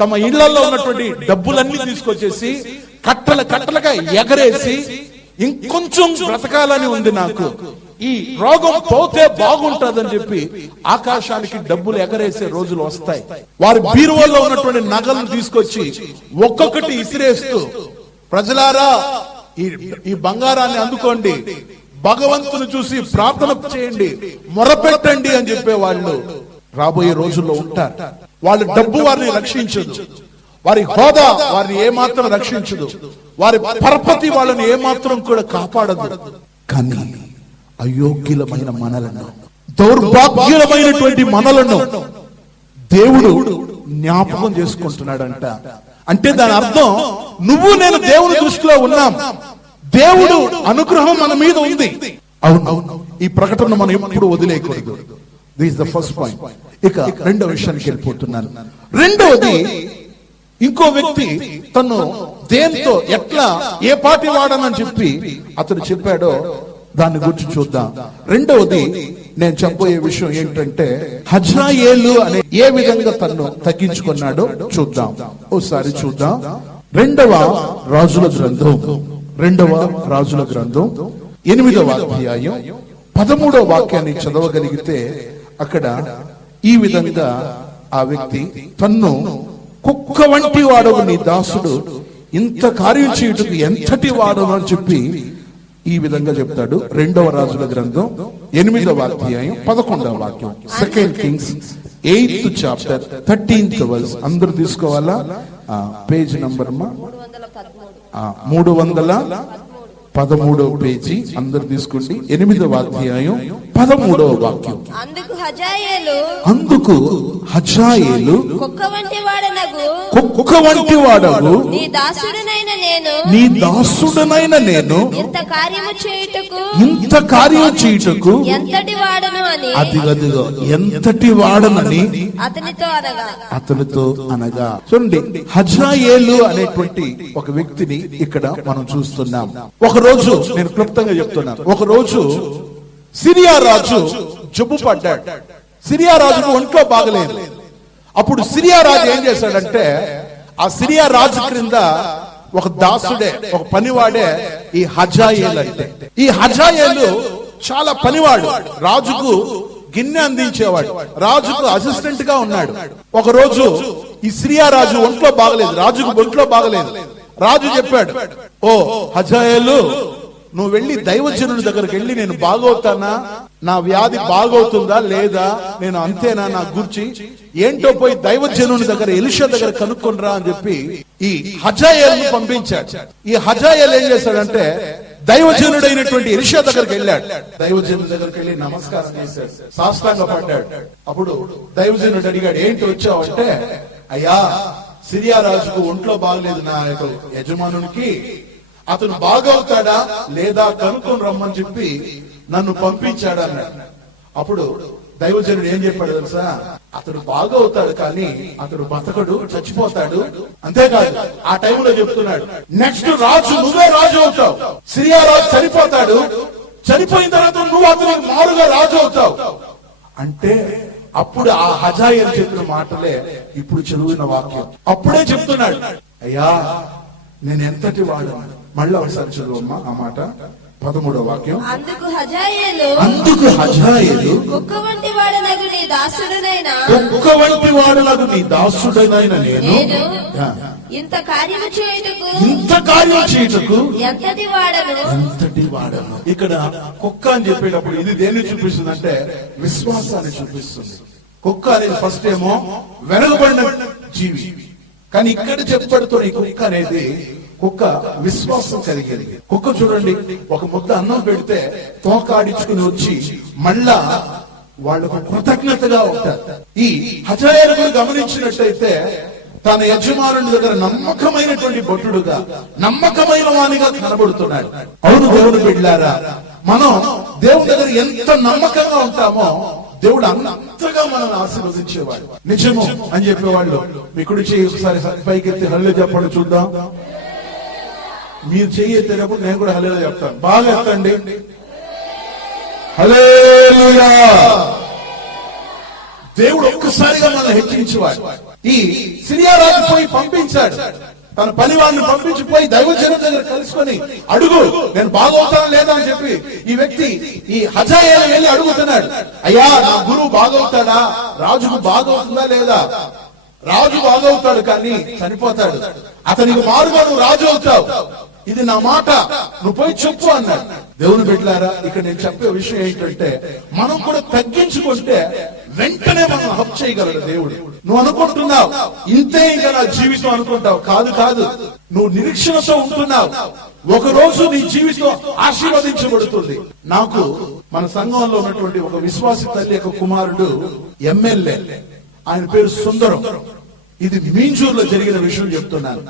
తమ ఇళ్లలో ఉన్నటువంటి డబ్బులన్నీ తీసుకొచ్చేసి కట్టలుగా ఎగరేసి, ఇంకొంచెం బ్రతకాలని ఉంది నాకు, ఈ రోగం పోతే బాగుంటదని చెప్పి ఆకాశానికి డబ్బులు ఎగరేసే రోజులు వస్తాయి. వారి బీరువాలో ఉన్నటువంటి నగలను తీసుకొచ్చి ఒక్కొక్కటి ఇసిరేస్తూ, ప్రజలారా ఈ బంగారాన్ని అందుకోండి, భగవంతుని చూసి ప్రార్థన చేయండి, మొరపెట్టండి అని చెప్పే వాళ్ళు రాబోయే రోజుల్లో ఉంటారు. వాళ్ళ డబ్బు వారిని రక్షించదు, వారి హోదా వారిని ఏమాత్రం రక్షించదు, వారి పరపతి వాళ్ళని ఏమాత్రం కూడా కాపాడదు. కానీ అయోగ్యులమైన మనలను, దౌర్భాగ్యులమైనటువంటి మనలను దేవుడు జ్ఞాపకం చేసుకుంటున్నాడంట. అంటే దాని అర్థం, నువ్వు నేను దేవుని దృష్టిలో ఉన్నాం, దేవుడు అనుగ్రహం మన మీద ఉంది. అవును, ఈ ప్రకటన మనం ఎప్పుడు వదిలేయకూడదు. This is the first point. ఇక రెండో విషయానికి వెళ్ళిపోతున్నాను. రెండవది, ఇంకో వ్యక్తి తను దేంతో ఎట్లా ఏ పాటి వాడనని చెప్పి అతను చెప్పాడో దాని గురించి చూద్దాం. రెండవది నేను చెప్పబోయే విషయం ఏంటంటే, హజ్రాయేలు అనే ఏ విధంగా తను తగ్గించుకున్నాడో చూద్దాం. ఓసారి చూద్దాం. రెండవ రాజుల గ్రంథం 8వ అధ్యాయం 13వ వాక్యాన్ని చదవగలిగితే అక్కడ ఈ విధంగా ఆ వ్యక్తి తన్ను కుక్క వంటి వాడు నీ దాసుడు ఇంత కార్యం చేయుటకు ఎంతటి వాడు అని చెప్పి ఈ విధంగా చెప్తాడు. 2వ రాజుల గ్రంథం 8వ అధ్యాయం 11వ వాక్యం. 2 Kings 8th chapter 13th verse. అందరూ తీసుకోవాలా? పేజ్ నంబర్ 313వ పేజీ అందరు తీసుకోండి. 8వ అధ్యాయం 13వ వాక్యం. అందుకు హజాయేలు కుక్క వంటి వాడగు నీ దాసుడనైన నేను ఇంత కార్యము చేయుటకు ఎంతటి వాడనని అతనితో అనగా. చూడండి, హజాయేలు అనేటువంటి ఒక వ్యక్తిని ఇక్కడ మనం చూస్తున్నాం. ఒక రోజు నేను క్లుప్తంగా చెప్తున్నాను. ఒక రోజు సిరియా రాజు జబ్బు పడ్డాడు. సిరియా రాజుకు ఒంట్లో బాగలేదు. అప్పుడు సిరియా రాజు ఏం చేశాడంటే, ఆ సిరియా రాజు క్రింద ఒక దాసుడే, ఒక పనివాడే ఈ హజాయేలు. అంటే ఈ హజాయేలు చాలా పనివాడు, రాజుకు గిన్నె అందించేవాడు, రాజుకు అసిస్టెంట్ గా ఉన్నాడు. ఒక రోజు ఈ సిరియా రాజు ఒంట్లో బాగలేదు, రాజుకు ఒంట్లో బాగలేదు. రాజు చెప్పాడు, ఓ హజాయేలు, నువ్వు వెళ్ళి దైవజనుడి దగ్గరికి వెళ్ళి నేను బాగవుతానా, నా వ్యాధి బాగవుతుందా లేదా, నేను అంతేనా, నా గురించి ఏంటో పోయి దైవజనుడి దగ్గర ఎలీషా దగ్గర కనుక్కొనిరా అని చెప్పి ఈ హజాయేలును పంపించాడు. ఈ హజాయేలు ఏం చేశాడంటే, దైవజనుడైనటువంటి ఎలీషా దగ్గరికి వెళ్ళాడు. దైవజనుడి దగ్గరికి వెళ్ళి నమస్కారం చేశాడు, సాష్టాంగ పడ్డాడు. అప్పుడు దైవజనుడు అడిగాడు, ఏంటి వచ్చావు అంటే, అయ్యా సిరియా రాజుకు ఒంట్లో బాగలేదు, నా యొక్క యజమానునికి, అతను బాగవుతాడా లేదా కనుక్కొని రమ్మని చెప్పి నన్ను పంపించాడు అన్నాడు. అప్పుడు దైవజనుడు ఏం చెప్పాడు తెలుసా, అతడు బాగవుతాడు కానీ అతడు బతకడు, చచ్చిపోతాడు. అంతేకాదు ఆ టైంలో చెప్తున్నాడు, నెక్స్ట్ రాజు నువ్వే రాజు అవుతావు, సిరియా రాజు చనిపోతాడు, చనిపోయిన తర్వాత నువ్వు అతనికి మారుగా రాజు అవుతావు అంటే. అప్పుడు ఆ హజాయేలు చెప్పిన మాటలే ఇప్పుడు చదివిన వాక్యం. అప్పుడే చెప్తున్నాడు, అయ్యా నేను ఎంతటి వాడు. మళ్ళీ ఒకసారి చదువమ్మా ఆ మాట, 13వ వాక్యం. అందుకు హజాయేలు కుక్క వంటి వాడనగు నీ దాసుడనైన నేను ఇంత కార్యము చేయుటకు ఎంతటి వాడను. ఇక్కడ కుక్క అని చెప్పేటప్పుడు ఇది దేన్ని చూపిస్తుంది అంటే, విశ్వాసాన్ని చూపిస్తుంది. కుక్క అనేది ఫస్ట్ ఏమో వెనకబడిన జీవి, కానీ ఇక్కడ చెప్పబడుతున్న ఈ కుక్క అనేది కుక్క విశ్వాసం కలిగేది. కుక్క చూడండి, ఒక ముద్ద అన్నం పెడితే తోకాడించుకుని వచ్చి మళ్ళా వాళ్ళకు కృతజ్ఞతగా ఉంటారు. ఈ హజాయేలు గమనించినట్టయితే తన యజమానుని దగ్గర నమ్మకమైనటువంటి భటుడుగా, నమ్మకమైన వానిగా కనబడుతున్నాడు. అవును దేవుని బిడ్డలారా, మనం దేవుని దగ్గర ఎంత నమ్మకంగా ఉంటామో దేవుడు అంతగా మనల్ని ఆశీర్వదించేవాడు. నిజము అని చెప్పేవాళ్ళు మీ కుడి చేయి ఒకసారి పైకెత్తి హల్లెలూయా చెప్పండి చూద్దాం. మీరు చెయ్యి ఎత్తేటప్పుడు నేను కూడా హల్లెలూయా చెప్తాను. బాగా ఎత్తండి, హల్లెలూయా. దేవుడు ఒక్కసారిగా మనల్ని హెచ్చించేవాడు. ఈ సిరియా రాజు పోయి పంపించాడు, తన పనివాడిని పంపించిపోయి దైవజనుడి దగ్గర కలుసుకొని అడుగు, నేను బాగవుతాను లేదా అని చెప్పి ఈ వ్యక్తి ఈ హజాయేలు వెళ్ళి అడుగుతున్నాడు, అయ్యా నా గురువు బాగవుతాడా, రాజుకు బాగవుతుందా లేదా. రాజు బాగవుతాడు కానీ చనిపోతాడు, అతనికి మారుగా నువ్వు రాజు అవుతావు, ఇది నా మాట, నువ్వు పోయి చెప్పు అన్నాడు. దేవుని బిడ్డలారా, ఇక్కడ నేను చెప్పే విషయం ఏంటంటే, మనం కూడా తగ్గించుకుంటే వెంటనే మనం హక్ చేయగలడు దేవుడు. నువ్వు అనుకుంటున్నావు ఇంతే ఇంకా నా జీవితం అనుకుంటావు, కాదు కాదు, నువ్వు నిరీక్షణతో ఉంటున్నావు. ఒక రోజు నీ జీవితం ఆశీర్వదించబడుతుంది. నాకు మన సంఘంలో ఉన్నటువంటి ఒక విశ్వాసి తల్లి యొక్క కుమారుడు ఎమ్మెల్యే, ఆయన పేరు సుందరం. ఇది మీంజూరులో జరిగిన విషయం చెప్తున్నాను.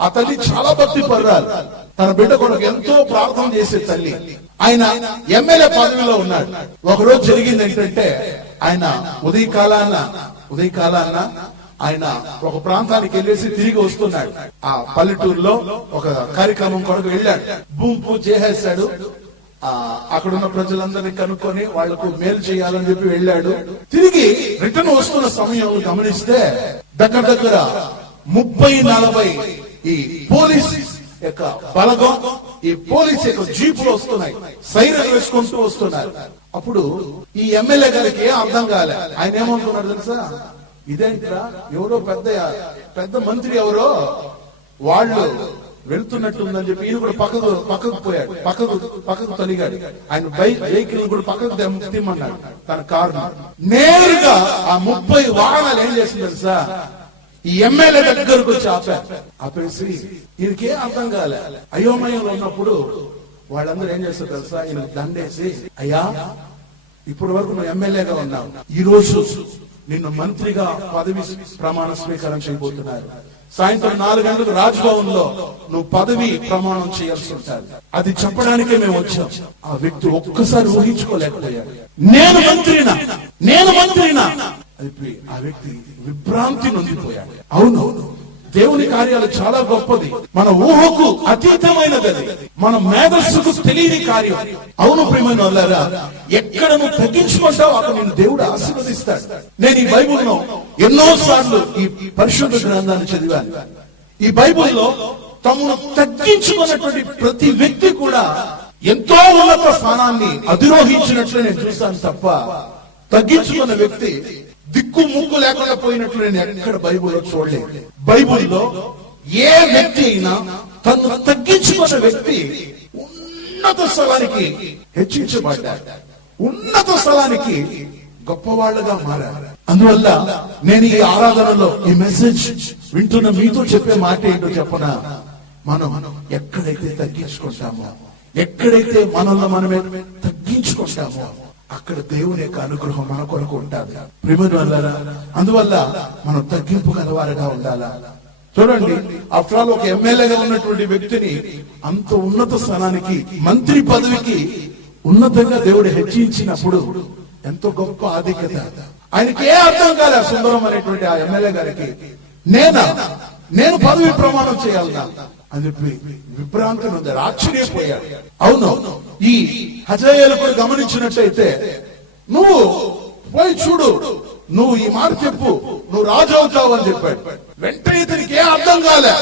ఆ తల్లి చాలా భక్తి పర్రాలు, తన బిడ్డ కొరకు ఎంతో ప్రార్థన చేసే తల్లి. ఆయన ఎమ్మెల్యే పదవిలో ఉన్నాడు. ఒక రోజు జరిగింది ఏంటంటే, ఆయన ఉదయకాలాన్న ఆయన ఒక ప్రాంతానికి వెళ్ళేసి తిరిగి వస్తున్నాడు. ఆ పల్లెటూరులో ఒక కార్యక్రమం కొరకు వెళ్ళాడు. భూమి పూజ చేసేశాడు. అక్కడున్న ప్రజలందరినీ కనుక్కొని వాళ్లకు మేలు చేయాలని చెప్పి వెళ్ళాడు. తిరిగి రిటర్న్ వస్తున్న సమయం గమనిస్తే దగ్గర 30-40 ఈ పోలీస్ యొక్క బలగం, ఈ పోలీస్ యొక్క జీపులు వస్తున్నాయి, సైరన్ వేసుకుంటూ వస్తున్నారు. అప్పుడు ఈ ఎమ్మెల్యే గారికి ఏం అర్థం కాలే. ఆయన ఏమనుకున్నాడు తెలుసా, ఇదేంట్రా ఎవరో పెద్ద మంత్రి ఎవరో వాళ్ళు వెళ్తున్నట్టుందని చెప్పి ఈయన కూడా పక్కకు పోయాడు, పక్కకు తొలిగాడు. ఆయన వెహికల్ కూడా పక్కకు తిమ్మన్నాడు తన కారు. నేరుగా ఆ 30 వాహనాలు ఏం చేసింది తెలుసా, ఈ ఎమ్మెల్యే దగ్గరకు వచ్చి ఆపేసి ఈయనకేం అర్థం కాలే. అయోమయంలో ఉన్నప్పుడు వాళ్ళందరూ ఏం చేస్తారు తెలుసా, ఈయన దండేసి, అయ్యా ఇప్పటి వరకు నువ్వు ఎమ్మెల్యేగా ఉన్నావు, ఈ రోజు నిన్ను మంత్రిగా పదవి ప్రమాణ స్వీకారం చేయబోతున్నారు. సాయంత్రం 4 గంటలకు రాజ్భవన్ లో నువ్వు పదవి ప్రమాణం చేయాల్సి ఉంటుంది. అది చెప్పడానికే మేము వచ్చాం. ఆ వ్యక్తి ఒక్కసారి ఊహించుకోలేకపోయాడు, నేను మంత్రినా అది. ఆ వ్యక్తి విభ్రాంతి నొందిపోయాడు. అవును, దేవుని కార్యాలు చాలా గొప్పది, మన ఊహకు అతీతమైనది, మన మేధస్సుకు తెలియని కార్యం. అవును ప్రియమైన వాళ్ళారా, ఎక్కడ నువ్వు తగ్గించుకుంటావు అక్కడ నేను దేవుడు ఆశీర్వదిస్తాడు. నేను ఈ బైబిల్లో ఎన్నో సార్లు ఈ పరిశుద్ధ గ్రంథాన్ని చదివాను. ఈ బైబిల్లో తమను తగ్గించుకున్నటువంటి ప్రతి వ్యక్తి కూడా ఎంతో ఉన్నత స్థానాన్ని అధిరోహించినట్లు నేను చూస్తాను తప్ప, తగ్గించుకున్న వ్యక్తి దిక్కు ముక్కు లేకుండా పోయినట్లు నేను ఎక్కడ బైబిల్లో చూడలేదు. బైబిల్లో ఏ వ్యక్తి అయినా తను తగ్గించుకున్న వ్యక్తి ఉన్నత స్థలానికి హెచ్చించబడ్డాడు, ఉన్నత స్థలానికి గొప్పవాళ్లుగా మారారు. అందువల్ల నేను ఈ ఆరాధనలో ఈ మెసేజ్ వింటున్న మీతో చెప్పే మాట ఏంటో చెప్పనా, మనం ఎక్కడైతే తగ్గించుకుంటామో, ఎక్కడైతే మనల్ని మనమే తగ్గించుకుంటామో అక్కడ దేవుని యొక్క అనుగ్రహం మన కొరకు ఉంటుంది ప్రియమైన వాళ్ళారా. అందువల్ల మనం తగ్గింపు గలవారుగా ఉండాలా. చూడండి, ఆఫ్టర్ ఆల్ ఒక ఎమ్మెల్యేగా ఉన్నటువంటి వ్యక్తిని అంత ఉన్నత స్థానానికి, మంత్రి పదవికి ఉన్నతంగా దేవుడు హెచ్చించినప్పుడు ఎంతో గొప్ప ఆధిక్యత. ఆయనకి ఏ అర్థం కాలే, సుందరం అనేటువంటి ఆ ఎమ్మెల్యే గారికి నేను పదవి ప్రమాణం చేయాలన్నా అని చెప్పి విభ్రాంతి ఉంది, ఆశ్చర్యపోయాడు. అవును, ఈ హజాయేలు కూడా గమనించినట్టయితే, నువ్వు పోయి చూడు, నువ్వు ఈ మాట చెప్పు, నువ్వు రాజు అవుతావు అని చెప్పాడు. వెంటనే ఇతనికి ఏ అర్థం కాలే,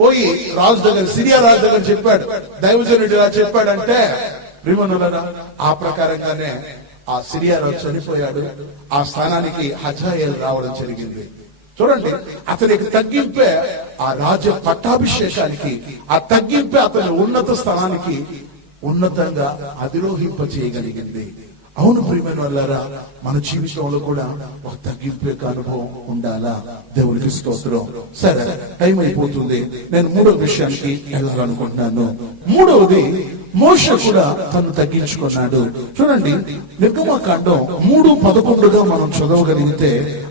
పోయి రాజు దగ్గర, సిరియా రాజు దగ్గర చెప్పాడు. దైవజనుడు ఇలా చెప్పాడంటే ప్రియమనులారా, ఆ ప్రకారంగానే ఆ సిరియా రాజు చనిపోయాడు. ఆ స్థానానికి హజాయేలు రావడం జరిగింది. చూడండి, అతనికి తగ్గింపే ఆ రాజ పట్టాభిషేకానికి, ఆ తగ్గింపే అతని ఉన్నత స్థానానికి ఉన్నతంగా అధిరోహింప చేయగలిగింది. అవును ప్రియమైన వాళ్ళారా, మన జీవితంలో కూడా ఒక తగ్గింపే అనుభవం ఉండాలా. దేవునికి స్తోత్రం. సరే, టైం అయిపోతుంది, నేను మూడో విషయానికి వెళ్ళాలనుకుంటున్నాను. మూడవది, మోషే కూడా తను తగ్గించుకున్నాడు. చూడండి, నిర్గమకాండం 3:11 మనం చదవగలిగితే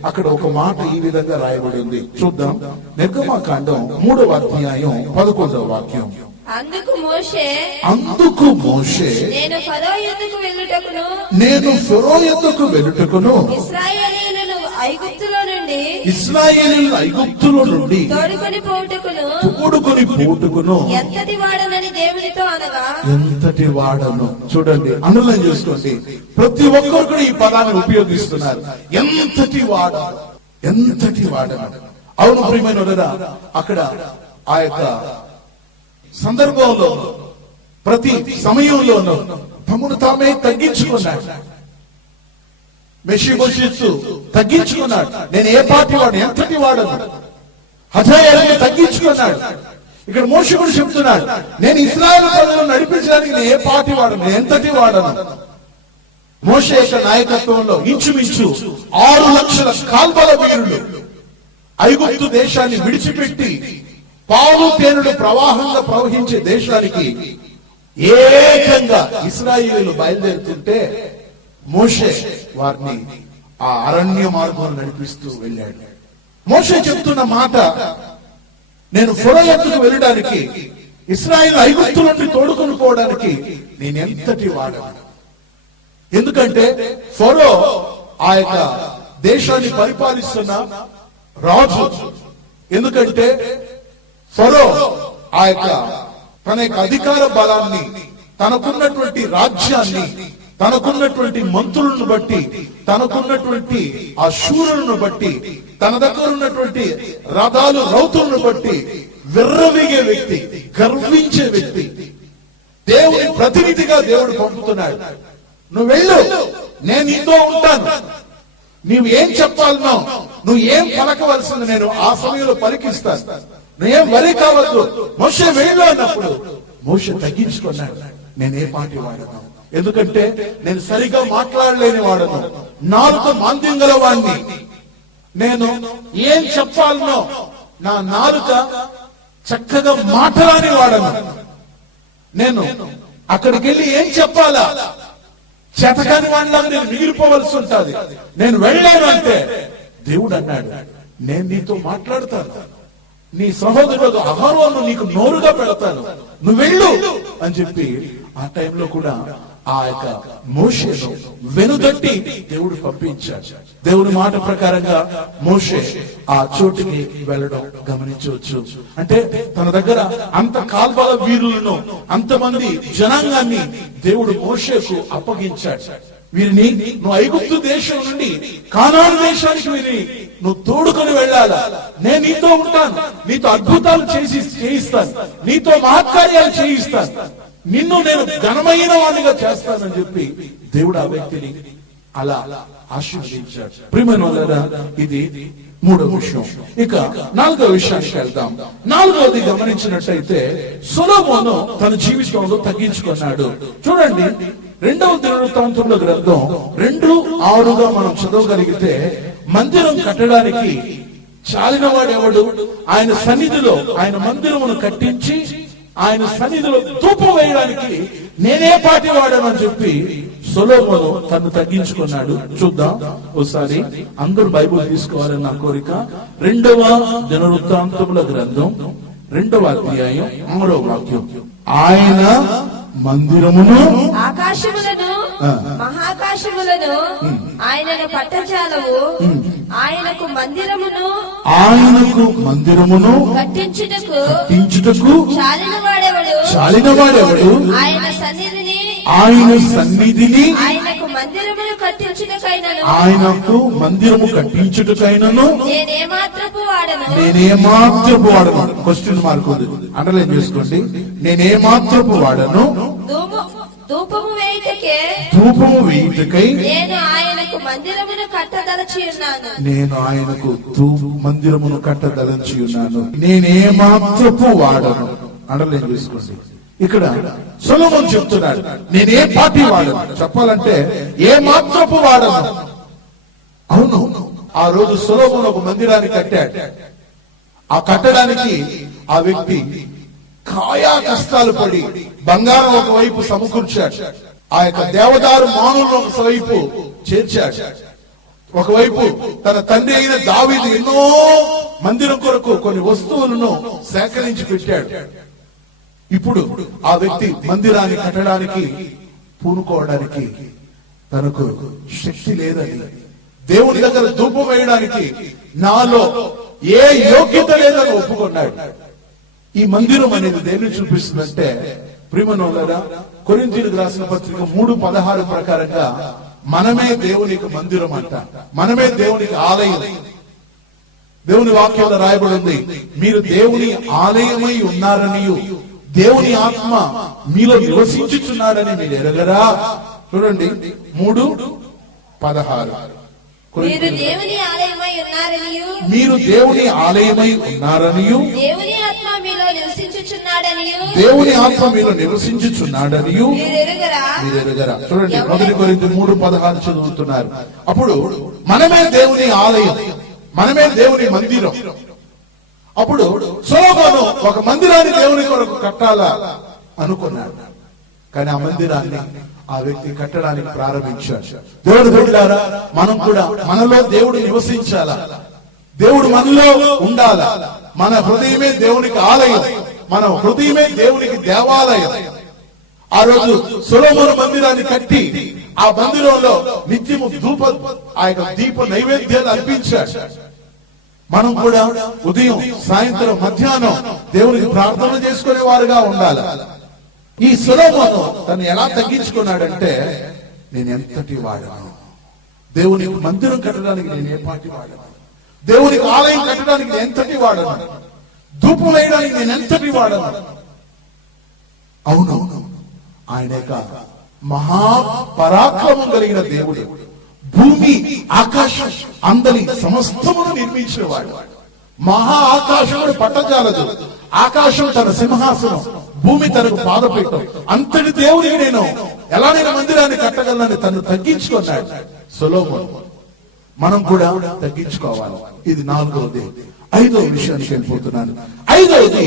అక్కడ ఒక మాట ఈ విధంగా రాయబడి ఉంది. చూద్దాం. నిర్గమకాండం 3వ అధ్యాయం 11వ వాక్యం. అందుకు మోషే నేను ఫరో యొద్దకు వెళ్ళుటకును ఇశ్రాయేలీయులను ఐగుప్తులో నుండి తోడుకొని పోటుకును ఎంతటి వాడనని దేవునితో అనగా, ఎంతటి వాడను. చూడండి, అనులయం చేసుకోండి, ప్రతి ఒక్కరు కూడా ఈ పదాన్ని ఉపయోగిస్తున్నారు. ఎంతటి వాడను. అవును ప్రియమైన వాళ్ళారా, అక్కడ ఆ యొక్క సందర్భంలో ప్రతి సమయంలోనూ తమను తామే తగ్గించుకున్నాడు. మెషిబోషెతు తగ్గించుకున్నాడు, నేను ఏ పార్టీ వాడు, ఎంతటి వాడను. హజాయేలు తగ్గించుకున్నాడు. ఇక్కడ మోషే కూడా చెప్తున్నాడు, నేను ఇశ్రాయేలు ప్రజలను నడిపించడానికి నేను ఏ పార్టీ వాడను, ఎంతటి వాడను. మోషే యొక్క నాయకత్వంలో ఇంచుమించు 6 లక్షల కాల్బల వీరులు ఐగుప్తు దేశాన్ని విడిచిపెట్టి పాలు తేనెలు ప్రవాహంగా ప్రవహించే దేశానికి ఏకంగా ఇశ్రాయేలు బయలుదేరుతుంటే మోషే వారిని ఆ అరణ్య మార్గం నడిపిస్తూ వెళ్ళాడు. మోషే చెప్తున్న మాట, నేను ఫరో యొద్దకు వెళ్ళడానికి, ఇశ్రాయేలు ఐగుప్తు నుండి తోడుకొని పోవడానికి నేను ఎంతటి వాడను. ఎందుకంటే ఫరో ఆ యొక్క దేశాన్ని పరిపాలిస్తున్న రాజు. ఎందుకంటే ఫరో ఆ యొక్క తన యొక్క అధికార బలాన్ని, తనకున్నటువంటి రాజ్యాన్ని, తనకున్నటువంటి మంత్రులను బట్టి, తనకున్నటువంటి ఆ శూరులను బట్టి, తన దగ్గర ఉన్నటువంటి రథాలు రౌతులను బట్టి విర్రవీగే వ్యక్తి, గర్వించే వ్యక్తి. దేవుని ప్రతినిధిగా దేవుడు పంపుతున్నాడు. నువ్వు వెళ్ళు, నేను నీతో ఉంటాను. నీవు ఏం చెప్పాలనో, నువ్వు ఏం పలకవలసింది నేను ఆ సమయంలో పలికిస్తాను. నువ్వేం వరి కావద్దు. మోషే వెళ్ళు అన్నప్పుడు మోషే తగ్గించుకున్నాడు. నేనే పాటి వాడను, ఎందుకంటే నేను సరిగా మాట్లాడలేని వాడను, నాలుక మాంద్యం గల వాడిని. నేను ఏం చెప్పాలనో నా నాలుక చక్కగా మాట్లాడని వాడను. నేను అక్కడికి వెళ్ళి ఏం చెప్పాలా, చేతకాని వాడిలాగా నేను మిగిలిపోవలసి ఉంటుంది. నేను వెళ్ళాను అంటే దేవుడు అన్నాడు, నేను నీతో మాట్లాడతాను, నీ సహోదరుడు అహరోను నీకు నోరుగా పెడతాను, నువ్వు వెళ్ళు అని చెప్పి ఆ టైంలో కూడా ఆ యొక్క మోషేను వెనుదట్టి దేవుడు పంపించాడు. దేవుని మాట ప్రకారంగా మోషే ఆ చోటికి వెళ్ళడం గమనించవచ్చు. అంటే తన దగ్గర అంత కాల్వల వీరులను, అంతమంది జనాంగాన్ని దేవుడు మోషేకు అప్పగించాడు. వీరిని నువ్వు ఐగుప్తు దేశం నుండి కానాను దేశానికి వీరిని నువ్వు తోడుకొని వెళ్ళాలా, నేను నీతో ఉంటాను, నీతో అద్భుతాలు చేయిస్తాను, నీతో మహత్కార్యాలు చేయిస్తాను, నిన్ను నేను ఘనమైన వాడిగా చేస్తానని చెప్పి దేవుడు ఆ వ్యక్తిని అలా ఆశీర్వదించాడు. ప్రియమైన వాళ్ళారా, ఇది మూడవ విషయం. ఇక నాలుగవ విషయానికి వెళ్దాం. నాలుగవది గమనించినట్టయితే సొలొమోను తన జీవితంలో తగ్గించుకున్నాడు. చూడండి, 2వ దినవృత్తాంతముల గ్రంథం 2:6 మనం చదవగలిగితే, మందిరం కట్టడానికి చాలినవాడు ఎవడు, ఆయన సన్నిధిలో ఆయన మందిరమును కట్టించి ఆయన సన్నిధిలో ధూపం వేయడానికి నేనే పాటి వాడనని చెప్పి సొలొమోను తను తగ్గించుకున్నాడు. చూద్దాం ఒకసారి, అందరూ బైబిల్ తీసుకోవాలని నా కోరిక. 2వ దినవృత్తాంతముల గ్రంథం 2వ అధ్యాయం 6వ వాక్యం. ఆయన మందిరమును ఆకాశములను మహాకాశములను ఆయనను పట్టజాలవు, ఆయనకు మందిరమును కట్టించుటకు చాలిన వాడెవడు, ఆయన సన్నిధిని ఆయనకు మందిరము కట్టించుటకైనను నేనేమాత్రపు వాడను. క్వశ్చన్ మార్క్ ఉంది, అండర్లైన్ చేసుకోండి. నేనేమాత్రపు వాడను, ధూపము వేయుటకై నేను ఆయనకు మందిరమును కట్టదలచి ఉన్నాను. నేనేమాత్రపు వాడను. అండర్లైన్ చేసుకోండి. ఇక్కడ సొలొమోను చెప్తున్నాడు, నేనే పాటి వాడను. చెప్పాలంటే ఏ మాత్రపు వాడను. అవును, ఆ రోజు సొలొమోను ఒక మందిరాన్ని కట్టాడు. ఆ కట్టడానికి ఆ వ్యక్తి కాయా కష్టాలు పడి బంగారం ఒకవైపు సమకూర్చాడు, ఆ యొక్క దేవదారు మానులను ఒకవైపు చేర్చాడు, ఒకవైపు తన తండ్రి అయిన దావీదు ఎన్నో మందిరం కొరకు కొన్ని వస్తువులను సేకరించి పెట్టాడు. ఇప్పుడు ఆ వ్యక్తి మందిరాన్ని కట్టడానికి పూనుకోవడానికి తనకు శక్తి లేదని, దేవుని దగ్గర ధూపం వేయడానికి నాలో ఏ యోగ్యత లేదని ఒప్పుకున్నాడు. ఈ మందిరం అనేది దేన్ని చూపిస్తుందంటే, ప్రియమైనోళ్ళారా, కొరింథీయులకు రాసిన పత్రిక 3:16 ప్రకారంగా మనమే దేవునికి మందిరం అంట, మనమే దేవునికి ఆలయం. దేవుని వాక్యంలో రాయబడి ఉంది, మీరు దేవుని ఆలయమై ఉన్నారనియు దేవుని ఆత్మ మీలో నివసించుచున్నాడని మీరు ఎరగరా. చూడండి 3:16. మీరు దేవుని ఆలయమై ఉన్నారనియు దేవుని ఆత్మ మీలో నివసించుచున్నాడనియు మీరు ఎరుగరా. చూడండి 1 కొరింథీ 3:16 చదువుతున్నారు. అప్పుడు మనమే దేవుని ఆలయం, మనమే దేవుని మందిరం. అప్పుడు సొలొమోను ఒక మందిరాన్ని దేవుని కొరకు కట్టాలా అనుకున్నాడు, కానీ ఆ మందిరాన్ని ఆ వ్యక్తి కట్టడానికి ప్రారంభించాడు. దేవుడు బిడ్డలారా, మనం కూడా మనలో దేవుడు నివసించాలా, దేవుడు మనలో ఉండాలా. మన హృదయమే దేవునికి ఆలయం, మన హృదయమే దేవునికి దేవాలయం. ఆ రోజు సొలొమోను మందిరాన్ని కట్టి ఆ మందిరంలో నిత్యము ఆ యొక్క దీప నైవేద్యాలు అర్పించాడు. మనం కూడా ఉదయం, సాయంత్రం, మధ్యాహ్నం దేవునికి ప్రార్థన చేసుకునే వారుగా ఉండాలి. ఈ సొలొమోను తను ఎలా తగ్గించుకున్నాడంటే, నేను ఎంతటి వాడను, దేవునికి మందిరం కట్టడానికి నేను ఏ పాటి వాడను, దేవునికి ఆలయం కట్టడానికి నేను ఎంతటి వాడను, ధూపం వేయడానికి నేను ఎంతటి వాడను. అవునవును, ఆయన యొక్క మహాపరాక్రమం కలిగిన దేవుడు, భూమి ఆకాశం అందరి సమస్తమును నిర్మించిన వాడు. మహా ఆకాశమును పట్టజాలదు, ఆకాశం తన సింహాసనం, భూమి తనకు పాదపీఠం. అంతటి దేవుడికి నేను ఎలాగైనా మందిరాన్ని కట్టగలనని తను తగ్గించుకున్నాడు సొలొమోను. మనం కూడా తగ్గించుకోవాలి. ఇది 4వది. 5వ విషయానికి వెళ్ళిపోతున్నాను. 5వది,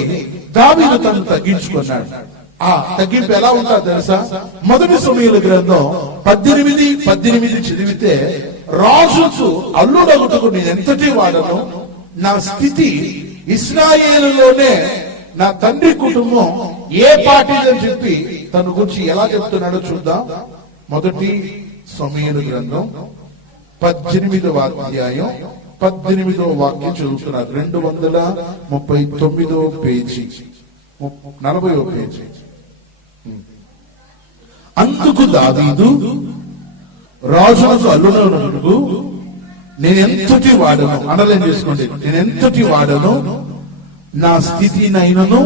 దావీదు తను తగ్గించుకున్నాడు. ఆ తగ్గింపు ఎలా ఉంటుందో తెలుసా? మొదటి సమూయేలు గ్రంథం 18:18 చదివితే, రాజుకు అల్లుడగుటకు నేను ఎంతటి వాడను, నా స్థితి ఇశ్రాయేలులోనే నా తండ్రి కుటుంబం ఏ పాటిదని చెప్పి తన గురించి ఎలా చెప్తున్నాడో చూద్దాం. మొదటి సమూయేలు గ్రంథం 18వ అధ్యాయం 18వ వాక్యం చదువుతున్నారు. 239వ పేజీ, 40వ పేజీ. అందుకు దావీదు రాజులకు అల్లుడగుటకు నేనెంతటి వాడను, అండర్లైన్ చేసుకోండి, నేనెంతటి వాడను, నా స్థితినైనను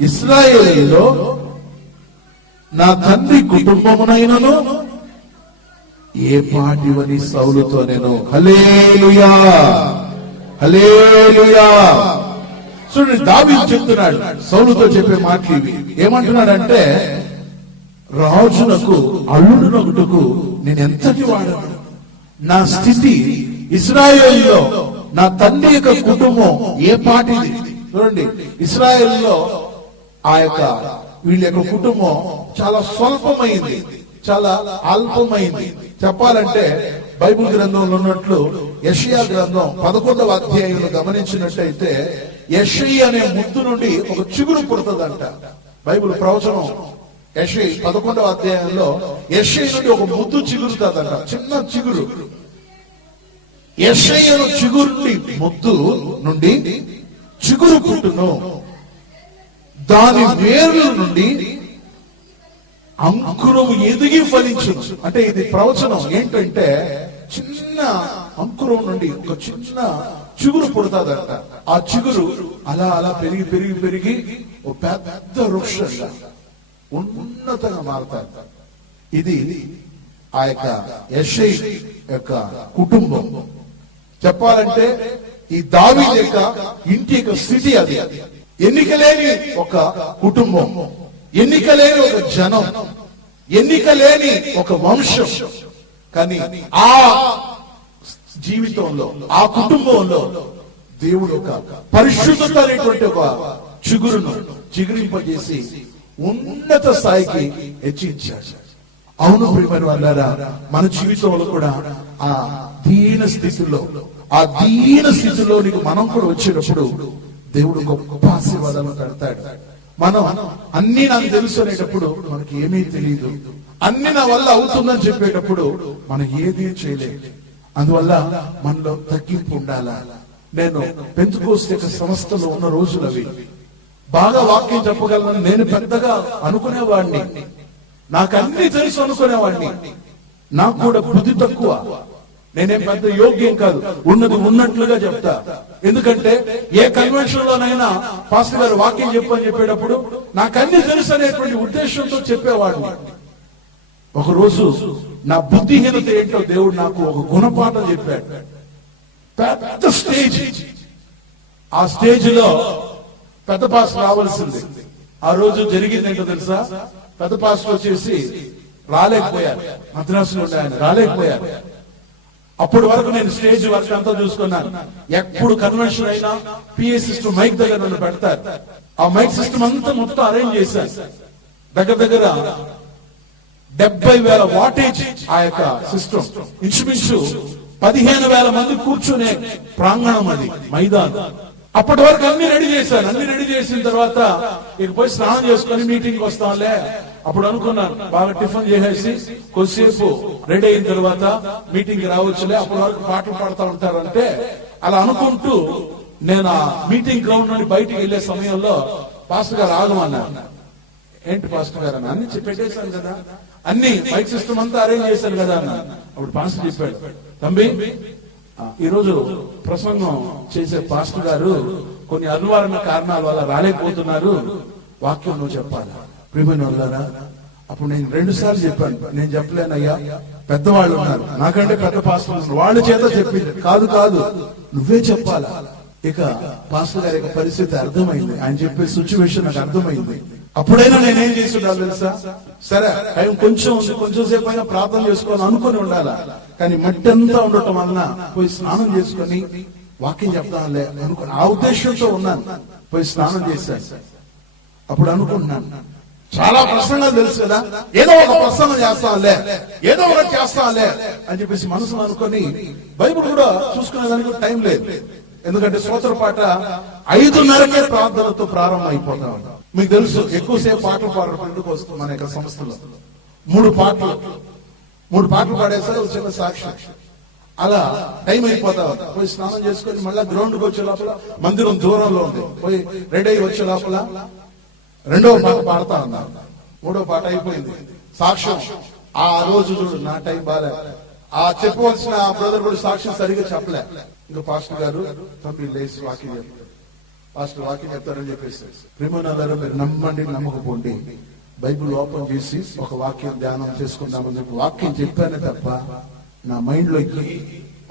ఇశ్రాయేలులో నా తండ్రి కుటుంబమునైనను ఏ పాటివని సౌలుతో నేను. హల్లెలూయా, హల్లెలూయా. చూడండి, దావీదు చెప్తున్నాడు సౌలుతో చెప్పే మాటలు ఇవి. ఏమంటున్నాడంటే, రాజునకు అల్లుడునొకటుకు నేను ఎంతటి వాడను, నా స్థితి ఇశ్రాయేలులో నా తండ్రి యొక్క కుటుంబం ఏ పాటిది. చూడండి, ఇశ్రాయేలులో ఆ యొక్క వీళ్ళ యొక్క కుటుంబం చాలా స్వల్పమైంది, చాలా అల్పమైంది. చెప్పాలంటే బైబిల్ గ్రంథంలో ఉన్నట్లు యెషయా గ్రంథం 11వ అధ్యాయంలో గమనించినట్టయితే, యెషయి అనే ముద్దు నుండి ఒక చిగురు పుడుతుందంట. బైబిల్ ప్రవచనం యెషయి 11వ అధ్యాయంలో యెషయి నుండి ఒక ముద్దు చిగురుతుందంట, చిన్న చిగురు. యెషయి చిగురు ముద్దు నుండి చిగురు పుట్టును, దాని వేర్ల నుండి అంకురం ఎదిగి ఫలించును. అంటే ఇది ప్రవచనం ఏంటంటే, చిన్న అంకురం నుండి ఒక చిన్న చిగురు పుడతాదంట. ఆ చిగురు అలా అలా పెరిగి పెరిగి పెరిగి ఒక పెద్ద వృక్షంగా ఉన్నతంగా మారుతారు. ఇది ఆ యొక్క యెషయి యొక్క కుటుంబం. చెప్పాలంటే ఈ దావీదు యొక్క ఇంటి యొక్క స్థితి అది. ఎన్నికలేని ఒక కుటుంబం, ఎన్నికలేని ఒక జనం, ఎన్నికలేని ఒక వంశం. కానీ ఆ జీవితంలో, ఆ కుటుంబంలో దేవుడు ఒక పరిశుద్ధత అనేటువంటి ఒక చిగురును చిగురింపజేసి ఉన్నత స్థాయికి హెచ్చించాడు. అవును ప్రియమైన వాళ్ళారా, మన జీవితంలో కూడా ఆ దీన స్థితిలోనికి మనం కూడా వచ్చేటప్పుడు దేవుడు గొప్ప ఆశీర్వాదాలు కడతాడు. మనం అన్ని నాకు తెలుసు అనేటప్పుడు మనకి ఏమీ తెలియదు, అన్ని నా వల్ల అవుతుందని చెప్పేటప్పుడు మనం ఏదీ చేయలేదు. అందువల్ల మనలో తగ్గింపు ఉండాలా. నేను పెంతుకోస్తే సంస్థలో ఉన్న రోజులు అవి. బాగా వాక్యం చెప్పగలను నేను పెద్దగా అనుకునేవాడిని, నాకు అన్ని తెలుసు అనుకునేవాడిని. నాకు కూడా బుద్ధి తక్కువ, నేనేం పెద్ద యోగ్యం కాదు, ఉన్నది ఉన్నట్లుగా చెప్తా. ఎందుకంటే ఏ కన్వెన్షన్ లోనైనా పాస్టర్ గారు వాక్యం చెప్పని చెప్పేటప్పుడు నాకు అన్ని తెలుసు అనేటువంటి ఉద్దేశంతో చెప్పేవాడిని. ఒకరోజు నా బుద్ధిహీనత ఏంటో దేవుడు నాకు ఒక గుణపాఠం చెప్పాడు. పెద్ద స్టేజ్, ఆ స్టేజ్ లో పెద్ద పాస్టర్ రావాల్సింది. ఆ రోజు జరిగింది ఏంటో తెలుసా? పెద్ద పాస్టర్ వచ్చేసి రాలేకపోయారు, మద్రాసులో ఉండే ఆయన రాలేకపోయారు. అప్పటి వరకు నేను స్టేజ్ వర్క్ అంతా చూసుకున్నాను. ఎప్పుడు కన్వెన్షన్ అయినా పిఏ సిస్టమ్ మైక్ దగ్గర నన్ను పెడతారు. ఆ మైక్ సిస్టమ్ అంతా మొత్తం అరేంజ్ చేశారు. దగ్గర దగ్గర 70,000 వాటేజ్ ఆ యొక్క సిస్టమ్. ఇంచుమించు 15,000 మంది కూర్చునే ప్రాంగణం అది, మైదానం. అప్పటి వరకు అన్ని రెడీ చేశాను. అన్ని రెడీ చేసిన తర్వాత ఇక పోయి స్నానం చేసుకుని మీటింగ్ వస్తాంలే. అప్పుడు అనుకున్నాను, బాగా టిఫిన్ చేసేసి కొద్దిసేపు రెడీ అయిన తర్వాత మీటింగ్ రావచ్చులే, అప్పటి వరకు పాటలు పాడుతూ ఉంటారంటే అలా అనుకుంటూ నేను ఆ మీటింగ్ గ్రౌండ్ నుండి బయటికి వెళ్లే సమయంలో పాస్టర్ గారు ఆగమన్నారు. ఏంటి పాస్టర్ గారు అన్న, అన్ని పెట్టేశాను కదా, అన్ని మైక్ సిస్టమ్ అంతా అరేంజ్ చేశాను కదా అన్న. అప్పుడు పాస్టర్ చెప్పాడు, తంబి ఈరోజు ప్రసంగం చేసే పాస్టర్ గారు కొన్ని అనివార్య కారణాల వల్ల రాలేకపోతున్నారు, వాక్యం నువ్వు చెప్పాలి. ప్రియమైన వాళ్ళారా, అప్పుడు నేను 2 సార్లు చెప్పాను. నేను చెప్పలేనయ్యా, పెద్దవాళ్ళు ఉన్నారు, నాకంటే పెద్ద పాస్టర్లు ఉన్నారు, వాళ్ళ చేత చెప్పింది. కాదు నువ్వే చెప్పాలా. ఇక పాస్టర్ గారి పరిస్థితి అర్థమైంది, ఆయన చెప్పే సిచ్యువేషన్ నాకు అర్థమైంది. అప్పుడైనా నేనేం చేసి ఉండాలి తెలుసా? సరే టైం కొంచెం ఉంది, కొంచెం సేపు అయినా ప్రార్థన చేసుకోవాలని అనుకుని ఉండాలా. కానీ మట్టి అంతా ఉండటం వలన పోయి స్నానం చేసుకొని వాక్యం చెప్తానులే అనుకుని ఆ ఉద్దేశంతో ఉన్నాను. పోయి స్నానం చేశాను. అప్పుడు అనుకుంటున్నాను, చాలా ప్రసంగాలు తెలుసు కదా, ఏదో ఒక ప్రసంగం చేస్తానులే, ఏదో ఒకటి చేస్తానులే అని చెప్పేసి మనసులో అనుకొని బైబిల్ కూడా చూసుకునేదానికి టైం లేదు. ఎందుకంటే స్తోత్ర పాట 5:30కే ప్రార్థనతో ప్రారంభం అయిపోతాం. మీకు తెలుసు, ఎక్కువసేపు పాటలు పాడడం ఎందుకు వస్తుంది మన యొక్క సంస్థలో. 3 పాటలు పాడేసారి ఒక చిన్న సాక్షి. అలా టైం అయిపోతా ఉంది. పోయి స్నానం చేసుకొని మళ్ళీ గ్రౌండ్కి వచ్చే లోపల మందిరం దూరంలో ఉంది. పోయి రెడీ అయ్యి వచ్చే లోపల 2వ పాట పాడతా ఉన్నారు. 3వ పాట అయిపోయింది. సాక్ష్యం ఆ రోజు చూడు నా టైం బాలే, ఆ చెప్పవలసిన బ్రదర్ కూడా సాక్ష్యం సరిగా చెప్పలే. ఇంకా పాస్టర్ గారు తమ్మి లేచి వాక్యం చెప్తారు, పాస్టర్ వాక్యం చెప్తారని చెప్పేసి. ప్రేమనాథారు, మీరు నమ్మండి నమ్మకపోండి, బైబిల్ ఓపెన్ చేసి ఒక వాక్యం ధ్యానం చేసుకుందామని చెప్పి వాక్యం చెప్పానే తప్ప నా మైండ్ లో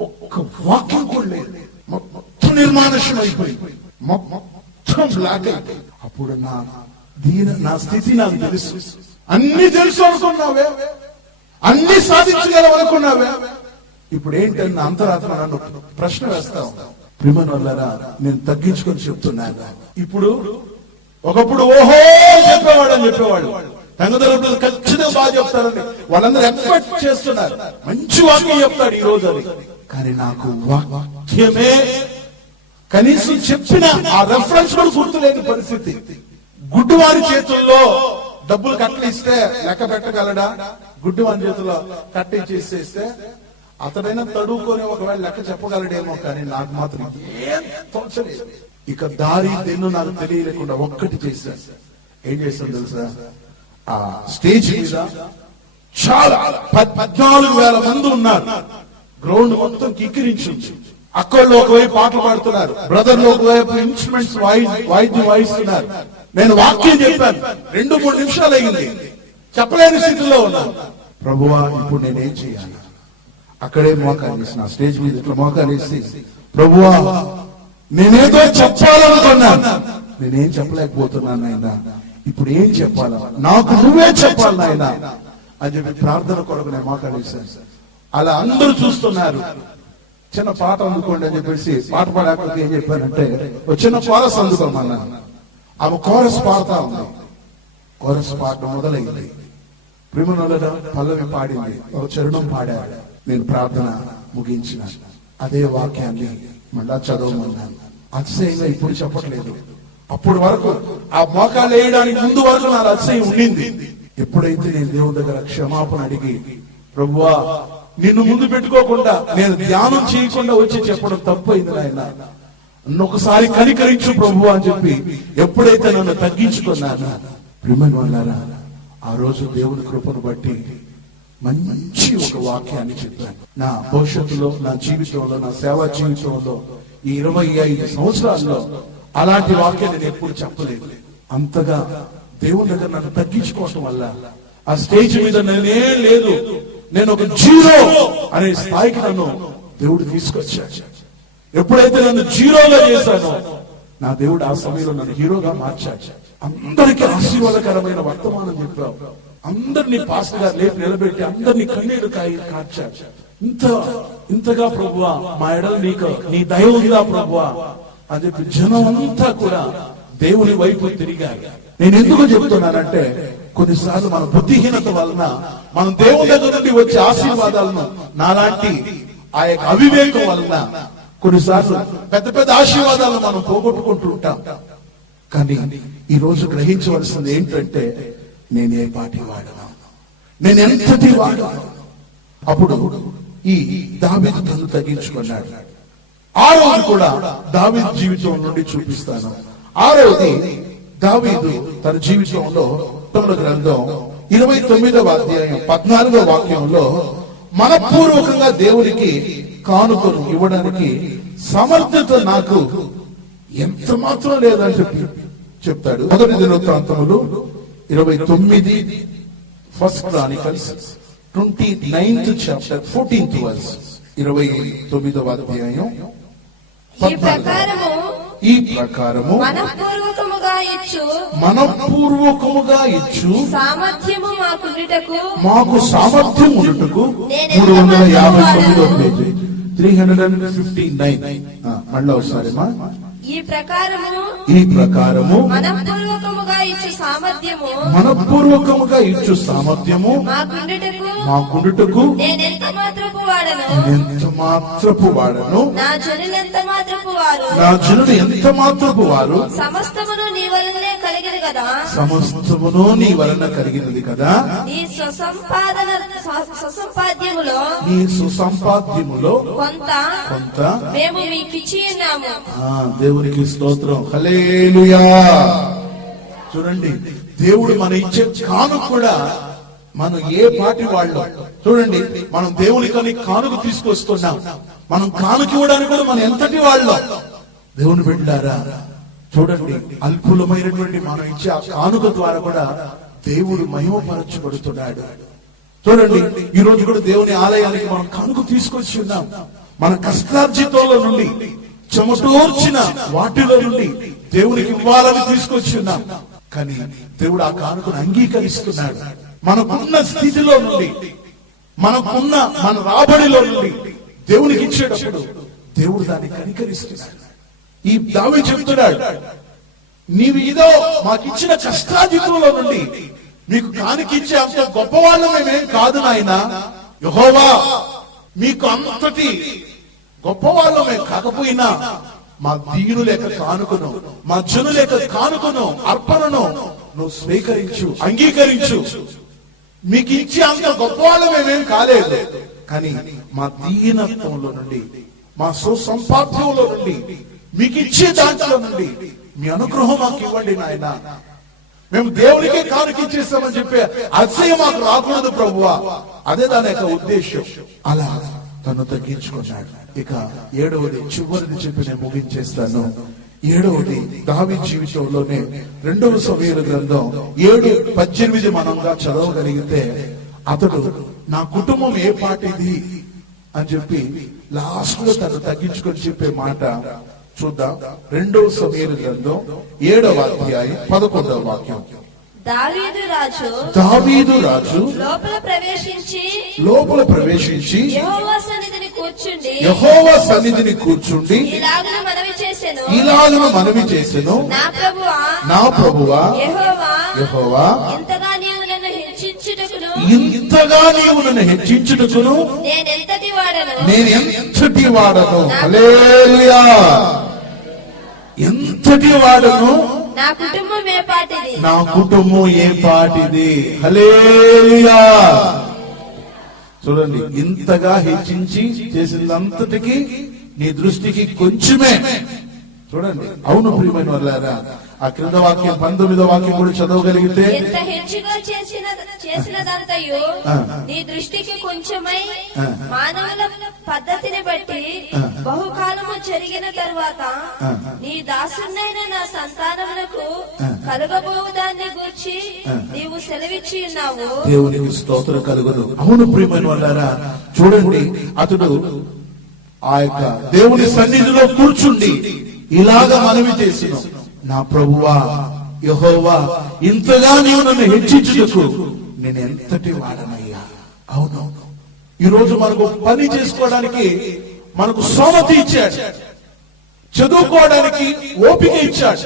ఒక్క వాక్యం కూడా లేదు. మొత్తం నిర్మానుష్యం అయిపోయింది, మొత్తం బ్లాక్ అయిపోయింది. అప్పుడు నా స్థితి నాకు తెలుసు. అన్ని తెలుసు అనుకున్నావే, అన్ని సాధించగలవనుకున్నావే, ఇప్పుడు ఏంటని నా అంతరాత్మ నన్ను ప్రశ్న వేస్తావు. ప్రియమైనోళ్ళారా, నేను తగ్గించుకొని చెప్తున్నాను. ఇప్పుడు ఒకప్పుడు ఓహో చెప్పేవాడు తంగదలు ఖచ్చితంగా బాగా చెప్తారని వాళ్ళందరూ ఎక్స్పెక్ట్ చేస్తున్నారు. మంచి వాక్యం చెప్తాడు ఈ రోజు అని. కానీ నాకు వాక్యమే కనీసం చెప్పిన ఆ రెఫరెన్స్ కూడా గుర్తులేని పరిస్థితి. గుడ్డివారి చేతుల్లో డబ్బులు కట్టలిస్తే లెక్క పెట్టగలడా? గుడ్డివారి చేతుల్లో కట్టించేసేస్తే అతడైనా తడుకొని ఒకవేళ లెక్క చెప్పగలడేమో, కానీ నాకు మాత్రం ఏం తోచలేదు. ఇక దారి తెన్ను నాకు తెలియలేకుండా ఒక్కటి చేశాను. ఏం చేశాను తెలుసా? ఆ స్టేజ్ మీద చాలా 14,000 మంది ఉన్నారు. గ్రౌండ్ మొత్తం కిక్కిరించింది. అక్కళ్ళు ఒకవైపు పాటలు పాడుతున్నారు, బ్రదర్లు ఒకవైపు ఇన్స్ట్రుమెంట్స్ వాయిద్యం వాయిస్తున్నారు. నేను వాక్యం చెప్పాను, 2-3 నిమిషాలు అయింది, చెప్పలేని స్థితిలో ఉన్నాను. ప్రభువా, ఇప్పుడు నేనేం చేయాలి? అక్కడే మోకాలు వేసిన స్టేజ్ మీద ఇట్లా మోకాలు వేసి, ప్రభువా నేనేదో చెప్పాలనుకున్నాను, నేనేం చెప్పలేకపోతున్నాను నాయనా, ఇప్పుడు ఏం చెప్పాలా? నాకు నువ్వే చెప్పాలి నాయనా అని చెప్పి ప్రార్థన కొరకు నేను మోకాలు వేశాను. అలా అందరూ చూస్తున్నారు. చిన్న పాట అందుకోండి అని చెప్పేసి పాట పాడకపోతే ఏం చెప్పారంటే, ఒక చిన్న కోరస్ అందుకోమన్నాను. ఆమె కోరస్ పాడుతా ఉంది. కోరస్ పాడడం మొదలైంది. ప్రేమనోళ్ళ పల్లవి పాడింది, ఒక చరణం పాడారు. నేను ప్రార్థన ముగించిన అదే వాక్యాన్ని మళ్ళా చదవమన్నాను. అతిశయంగా ఇప్పుడు చెప్పట్లేదు. అప్పుడు వరకు ఆ మోకాలు వేయడానికి ముందు వరకు నా అతిశయం ఉండింది. ఎప్పుడైతే నేను దేవుని దగ్గర క్షమాపణ అడిగి, ప్రభువా నిన్ను ముందు పెట్టుకోకుండా నేను ధ్యానం చేయకుండా వచ్చి చెప్పడం తప్పైంది నాయన, ఒకసారి కనికరించు ప్రభు అని చెప్పి ఎప్పుడైతే నన్ను తగ్గించుకున్నాను, ప్రియమైన వాళ్ళారా, ఆ రోజు దేవుని కృపను బట్టి మంచి ఒక వాక్యాన్ని చెప్పాను. నా భవిష్యత్తులో, నా జీవితంలో, నా సేవా జీవితంలో ఈ 25 సంవత్సరాల్లో అలాంటి వాక్యాన్ని నేను ఎప్పుడు చెప్పలేదు. అంతగా దేవుని దగ్గర నన్ను తగ్గించుకోవటం వల్ల ఆ స్టేజ్ మీద నేనేం లేదు, నేను ఒక జీరో అనే స్థాయికి నన్ను దేవుడు తీసుకొచ్చాడు. ఎప్పుడైతే నన్ను జీరోగా చేశానో నా దేవుడు ఆ సమయంలో నన్ను హీరోగా మార్చాడు. అందరికీ ఆశీర్వాదకరమైన వర్తమానం చెప్పావు, అందరినీ పాస్టర్ గారు లేపి నిలబెట్టి అందరినీ కన్నీరు కార్చాడు. ఇంతగా ప్రభువా మా ఎడలు నీ దయ ఉందా ప్రభువా అని చెప్పి జనం అంతా కూడా దేవుని వైపు తిరిగారు. నేను ఎందుకు చెప్తున్నానంటే, కొన్నిసార్లు మన బుద్ధిహీనత వలన మనం దేవుని దగ్గర నుండి వచ్చే ఆశీర్వాదాలను నాలాంటి ఆ యొక్క అవివేకం వలన కొన్నిసార్లు పెద్ద పెద్ద ఆశీర్వాదాలను మనం పోగొట్టుకుంటూ ఉంటాం. కానీ ఈ రోజు గ్రహించవలసింది ఏంటంటే, నేనే పాటి వాడను, నేను ఎంతటి వాడను. అప్పుడు ఈ దావీదు తను తగ్గించుకున్నాడు. ఆ రోజు కూడా దావీదు జీవితం నుండి చూపిస్తాను. ఆ రోజు దావీదు తన జీవితంలో గ్రంథం 29వ అధ్యాయం 14వ వాక్యంలో మనపూర్వకంగా దేవునికి కానుకను ఇవ్వడానికి సమర్థత నాకు ఎంత మాత్రం లేదని చెప్పి చెప్తాడు. మొదటి దినవృత్తాంతములు 29 first chronicles 29th chapter 14th verse 29వ అధ్యాయం ఈ ప్రకారము మనఃపూర్వకముగా ఇచ్చు సామర్థ్యము మాకు సామర్థ్యం ఉండుటకు 359వ పేజీ 359 మళ్ళీ ఒకసారి ఈ ప్రకారము మనఃపూర్వకముగా ఇచ్చు సామర్థ్యము మాకుండుటకు నేనెంత మాత్రపు వాడను నా జనులు ఎంత మాత్రపు వారు సమస్తమును నీ వలనే కలిగినది కదా నీ సుసంపాద్యములో కొంత మేము మీకిచ్చి ఉన్నాము. దేవునికి స్తోత్రం. హల్లెలూయా. చూడండి, దేవుడు మన ఇచ్చే కానుక కూడా మనం ఏ పాటి వాళ్ళం. చూడండి, మనం దేవునికని కానుక తీసుకొస్తున్నాం. మనం కానుక ఇవ్వడానికి కూడా మనం ఎంతటి వాళ్ళం. దేవుని బిడ్డలారా, చూడండి, అల్పులమైనటువంటి మనం ఇచ్చే ఆ కానుక ద్వారా కూడా దేవుడు మహిమపరచబడుతున్నాడు. చూడండి, ఈ రోజు కూడా దేవుని ఆలయానికి మనం కానుక తీసుకొచ్చి ఉన్నాం. మన కష్టార్జితంలో నుండి, చెమటోర్చిన వాటిలో నుండి దేవునికి ఇవ్వాలని తీసుకొచ్చి ఉన్నాం. కానీ దేవుడు ఆ కానుకను అంగీకరిస్తున్నాడు. మనకున్న స్థితిలో నుండి, మన రాబడిలో నుండి దేవునికి ఇచ్చేటప్పుడు దేవుడు దాన్ని కనికరిస్తున్నాడు. ఈ దావీదు చెప్తున్నాడు, నీవు ఇదో మాకిచ్చిన కష్టార్జితంలో నుండి మీకు కానుకిచ్చే అంత గొప్పవాళ్ళు మేమేం కాదు నాయనా. యెహోవా, మీకు అంతటి గొప్పవాళ్ళు మేము కాకపోయినా మా దీనుల యొక్క కానుకను, మా జనుల యొక్క కానుకను, అర్పణను నువ్వు స్వీకరించు, అంగీకరించు. మీకు ఇచ్చే అంత గొప్పవాళ్ళు మేమేం కాలేదు, కానీ మా దీనత్వంలో నుండి, మా సుసంపాద్యంలో నుండి, మీకు ఇచ్చే దాంట్లో నుండి మీ అనుగ్రహం మాకు ఇవ్వండి నాయన. మేము దేవునికే కానుక ఇచ్చేస్తామని చెప్పే అతిశయం మాకు రాకూడదు ప్రభువా. అదే దాని యొక్క ఉద్దేశం. అలా తను తగ్గించుకున్నాడు. ఇక 7వది, చివరిది చెప్పి నేను ముగించేస్తాను. 7వది దావీదు జీవితంలోనే 2వ సమూయేలు గ్రంథం 7:18 మనంగా చదవగలిగితే, అతడు నా కుటుంబం ఏ పాటిది అని చెప్పి లాస్ట్ లో తను తగ్గించుకొని చెప్పే మాట చూద్దాం. 2వ సమూయేలు గ్రంథం 7వ అధ్యాయం 11వ వాక్యం. దావీదు రాజు లోపల ప్రవేశించి యెహోవా సన్నిధిని కూర్చుండి ఇలాగున మనవి చేసెను, నా ప్రభువా యెహోవా, ఇంతగా నీవు నన్ను హెచ్చించుటకును నేనెంతటి వాడను. హల్లెలూయా. ఎంతటి వాడను. నా కుటుంబం ఏ పాటిది. హల్లెలూయా. చూడండి, ఇంతగా హెచ్చించి చేసిందంతటికి నీ దృష్టికి కొంచెమే. చూడండి, అవును ప్రియమైన వాళ్ళారా, ఆ క్రింద వాక్యం 19వ వాక్యం కూడా చదవగలిగితే, ఎంత హెచ్చుగా చేసినదంతయు నీ దృష్టికి కొంచెమై మానవుల పద్ధతిని బట్టి బహుకాలము జరిగిన తరువాత నీ దాసునైన నా సంతానములకు కలుగబోవు దాన్ని గూర్చి నీవు సెలవిచ్చి ఉన్నావు. దేవునికి స్తోత్రం కలుగును. అవును ప్రియమైన వాళ్ళారా, చూడండి, అతడు ఆ యొక్క దేవుని సన్నిధిలో కూర్చుండి ఇలాగా మనవి చేసిన, నా ప్రభువా యెహోవా, ఇంతగా నీవు నన్ను హెచ్చించుటకు నేను ఎంతటి వాడనయ్యా. అవునవును, ఈ రోజు మనకు పని చేసుకోవడానికి మనకు సోమతి ఇచ్చాడు, చదువుకోవడానికి ఓపిక ఇచ్చాడు,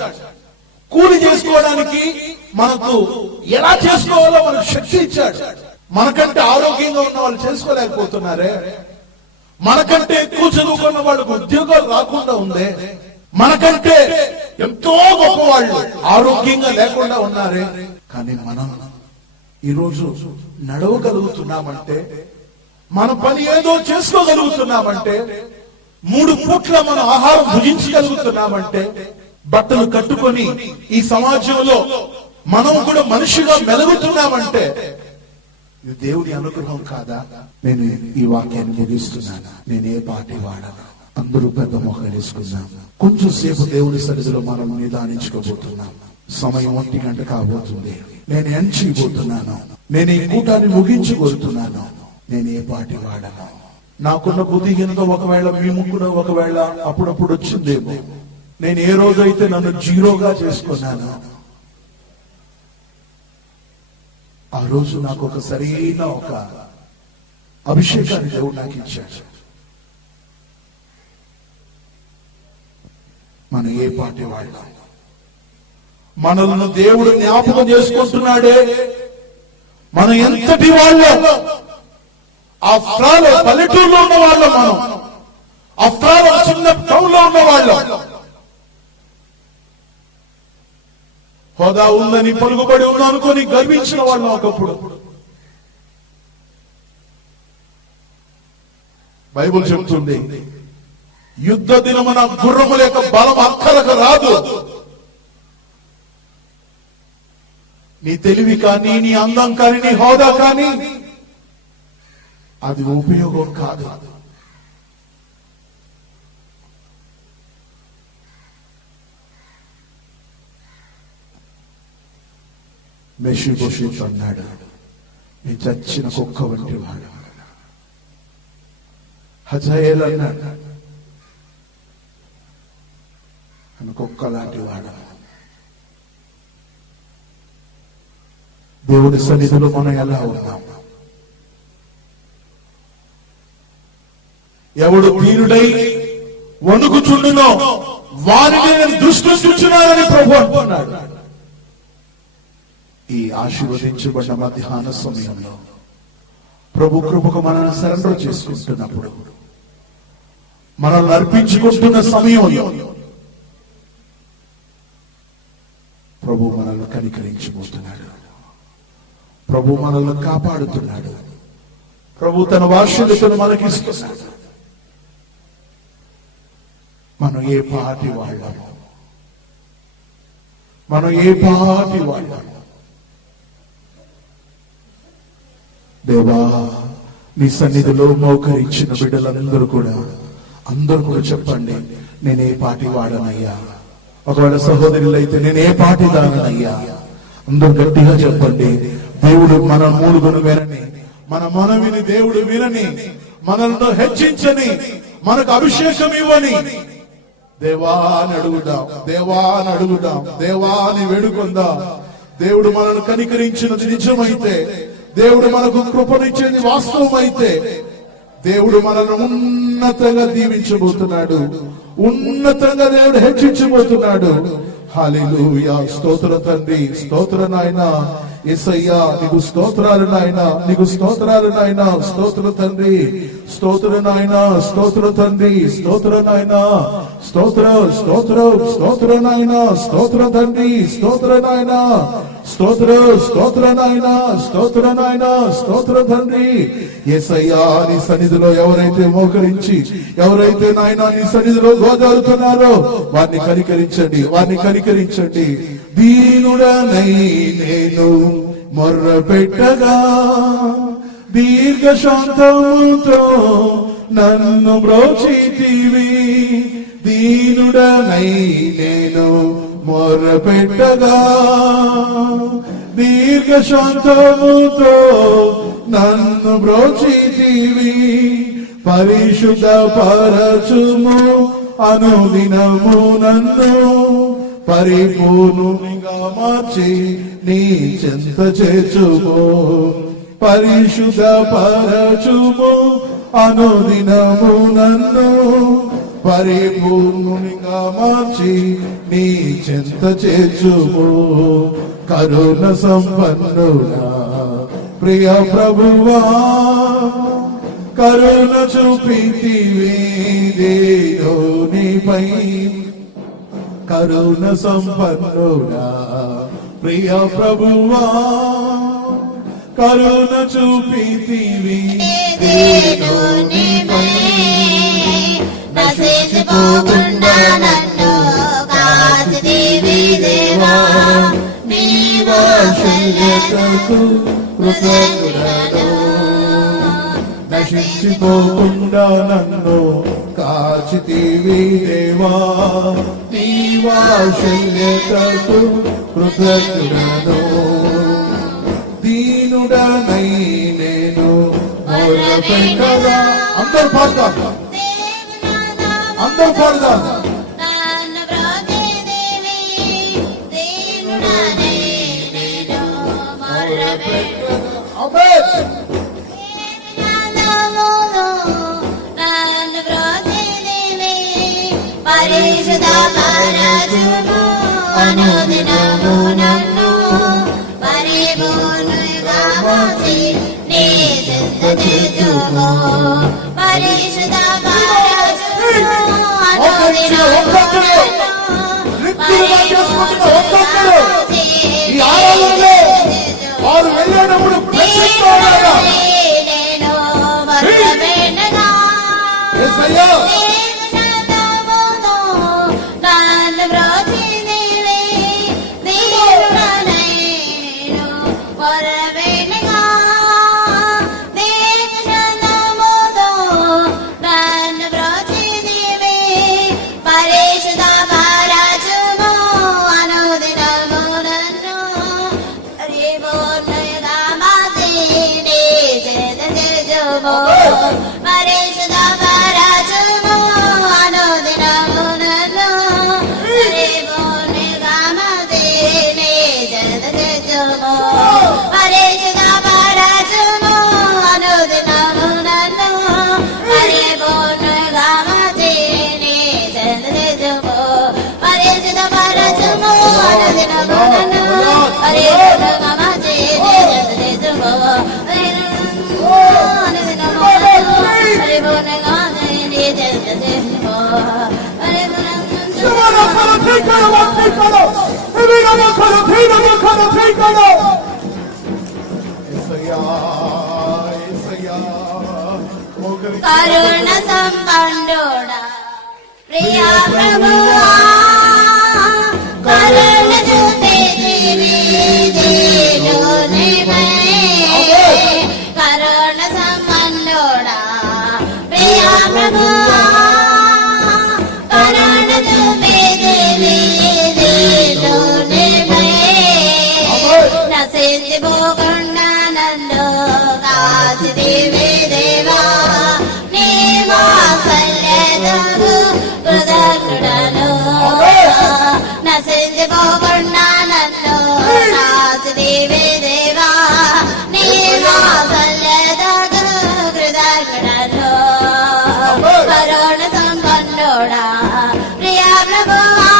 కూలి చేసుకోవడానికి మనకు ఎలా చేసుకోవాలో మనకు శక్తి ఇచ్చాడు. మనకంటే ఆరోగ్యంగా ఉన్న వాళ్ళు చేసుకోలేకపోతున్నారే, మనకంటే ఎక్కువ చదువుకున్న వాళ్ళకు ఉద్యోగాలు రాకుండా ఉందే, మనకంటే ఎంతో గొప్ప వాళ్ళు ఆరోగ్యంగా లేకుండా ఉన్నారే. కానీ మనం ఈరోజు నడవగలుగుతున్నామంటే, మన పని ఏదో చేసుకోగలుగుతున్నామంటే, 3 పూట్ల మన ఆహారం భుజించగలుగుతున్నామంటే, బట్టలు కట్టుకొని ఈ సమాజంలో మనం కూడా మనిషిగా మెలుగుతున్నామంటే ఇది దేవుని అనుగ్రహం కాదా? నేను ఈ వాక్యాన్ని ముగిస్తున్నాను. నేనే పాటి వాడను. అందరూ పెద్ద మొక్కలు వేసుకున్నాను. కొంచెం సేపు దేవుని సన్నిధిలో మనం నిదానించుకోబోతున్నాం. సమయం 1 గంట కాబోతుంది. నేను ఎంచిపోతున్నాను. నేను ఈ కూటాన్ని ముగించుకోరుతున్నాను. నేను ఏ పాటి వాడను. నాకున్న బుద్ధిహీనత ఒకవేళ మేము కూడా ఒకవేళ అప్పుడప్పుడు వచ్చిందేమో. నేను ఏ రోజైతే నన్ను జీరోగా చేసుకున్నాను, ఆ రోజు నాకు ఒక సరైన ఒక అభిషేకాన్ని దేవుడు నాకు ఇచ్చాడు. మనం ఏ పాటి వాళ్ళం? మనల్ని దేవుడు జ్ఞాపకం చేసుకుంటున్నాడే. మనం ఎంతటి వాళ్ళం? ఆఫ్టర్ పల్లెటూరులో ఉన్న వాళ్ళం. మనం ఆఫ్టర్ చిన్న టౌన్ లో ఉన్న వాళ్ళం. హోదా ఉందని పలుకుబడి ఉందా అనుకొని గర్వించిన వాళ్ళం ఒకప్పుడు. బైబుల్ చెబుతుంది, యుద్ధ దినమున గుర్రము లేక బలం అక్కరకు రాదు. నీ తెలివి కానీ, నీ అందం కానీ, నీ హోదా కానీ అది ఉపయోగం కాదు. మెషీబోషెతు అన్నాడు, నీ చచ్చిన కుక్క వంటి వాడు. హజాయేలు అన్నాడు, కుక్క లాంటి వాడు. దేవుడి సన్నిధిలో మనం ఎలా ఉన్నాం? ఎవడు దీనుడై వణుకుచుండునో వారిని నేను దృష్టి చూచున్నానని ప్రభు అంటున్నాడు. ఈ ఆశీర్వదించబడిన మధ్యాహ్న సమయంలో ప్రభు కృపకు మనల్ని సరెండర్ చేసుకుంటున్నప్పుడు, మనల్ని అర్పించుకుంటున్న సమయంలో ప్రభు మనల్ని కనికరించబోతున్నాడు. ప్రభు మనల్ని కాపాడుతున్నాడు. ప్రభు తన వాత్సల్యతను మనకి ఇస్తున్నాడు. మనం ఏ పాటి వాళ్ళము? మనం ఏ పాటి వాళ్ళము? దేవా, నీ సన్నిధిలో మోకరించిన బిడ్డలందరూ కూడా చెప్పండి, నేనే పాటి వాడనయ్యా. ఒకవేళ సహోదరులు అయితే నేనే పాటి దానయ్యా. అందరూ గట్టిగా చెప్పండి. దేవుడు మన మూలుగును వినని, మన మనవిని దేవుడు వినని, మనల్ని హెచ్చించని, మనకు అభిషేకం ఇవ్వని దేవాని అడుగుదాం. దేవాని అడుగుదాం. దేవాని వేడుకుందాం. దేవుడు మనల్ని కనికరించినది నిజమైతే, దేవుడు మనకు కృపనిచ్చేది వాస్తవమైతే, దేవుడు మనల్ని ఉన్నతంగా దీవించబోతున్నాడు. ఉన్నతంగా దేవుడు హెచ్చించబోతున్నాడు. హల్లెలూయా. స్తోత్ర తండ్రి, స్తోత్ర నాయనా. యేసయ్యా, నీకు స్తోత్రాలు నాయనా, నీకు స్తోత్రాలు నాయనా. స్తోత్ర తండ్రి, స్తోత్ర నాయనా, స్తోత్ర తండ్రి, స్తోత్ర నాయనా, స్తోత్ర స్తోత్ర స్తోత్ర నాయనా, స్తోత్ర తండ్రి, స్తోత్ర నాయనా, స్తోత్ర స్తోత్ర నాయనా, స్తోత్ర నాయనా, స్తోత్ర తండ్రి. యేసయ్యా, నీ సన్నిధిలో ఎవరైతే మోకరించి, ఎవరైతే నాయనా నీ సన్నిధిలో గోజారుతున్నారో వారిని కనికరించండి, వారిని కనికరించండి. దీనుడనై నేను మొర్ర పెట్టగా దీర్ఘశాంతముతో నన్ను బ్రోచితివి. దీనుడనై నేను మొర్ర పెట్టగా దీర్ఘశాంతముతో నన్ను బ్రోచితివి. పరిశుద్ధ పరచుము అనుదినము నన్ను, పరిపూర్ణునిగా మార్చి నీ చెంత చేర్చుము. పరిశుద్ధ పరచుము అనుదినము నన్ను, పరిపూర్ణునిగా మార్చి నీ చెంత చేర్చుము. కరుణ సంపన్నుడా ప్రియ ప్రభువా, కరుణ చూపితివి దేవునిపై. కరుణ సంపన్నుడా ప్రియ ప్రభువా, కరుణ చూపితివి దేవునిపై. నశించిపోకుండా నన్ను కాచితివి దేవా, నీ వాత్సల్యతకు కృతజ్ఞతలు. నశించిపోకుండా నన్ను కాచితివి దేవా, నీ వాత్సల్యతకు కృతజ్ఞుడను. దీనుడనై నేను మొరపెట్టగా, అందరూ పాడతాం, అందరూ పాడదాం. నన్ను బ్రోచేదివి, దీనుడనై నేను మొరపెట్టగా. ఆమేన్. నన్ను బ్రోచేదివి, పరిశుద్ధ పరచుము, అనుదినము నన్ను పరిపూర్ణునిగా మార్చి నీ చెంత చేర్చుము. పరిశుద్ధ పరచుము, అనుదినము ఈ ఆరాధనలో వారు వెళ్ళినప్పుడు ప్రశ్నించారా? నేను మొరపెట్టగా, యేసయ్యా, నన్ను బ్రోచేదివి, దీనుడనై నేను మొరపెట్టగా. దీనశతముతో నన్ను బ్రోచేదివి, పరిశుద్ధ పరచుము, అనుదినము నన్ను పరిపూర్ణునిగా మార్చి నీ చేత చేర్చుము. పరిశుద్ధ పరచుము, అనుదినము నన్ను పరిపూర్ణునిగా మార్చి నీ చేత చేర్చుము. పరిశుద్ధ పరచుము, అనుదినము నన్ను పరిపూర్ణునిగా మార్చి నీ చేత చేర్చుము. పరిశుద్ధ పరచుము, అనుదినము నన్ను పరిపూర్ణునిగా మార్చి నీ చేత చేర్చుము. అనుదినము నన్ను పరిపూర్ణునిగా మార్చి నీ చేత చేర్చుము. యేసయ్యా, యేసయ్యా, మోకరి కరుణ సంపన్నుడా ప్రియా ప్రభువా, కరుణ చూపేదివి దీనునివై. కరుణ సంపన్నుడా ప్రియా ప్రభువా, కరుణ చూపేదివి దీనునివై. నశించిపోకుండా నన్ను కాచితివి దేవా, నీ వాత్సల్యతకు కృతజ్ఞుడను. నశించిపోకుండా నన్ను కాచితివి దేవా, నీ వాత్సల్యతకు కృతజ్ఞుడను. కరుణ సంపన్నుడా ప్రియా ప్రభువా,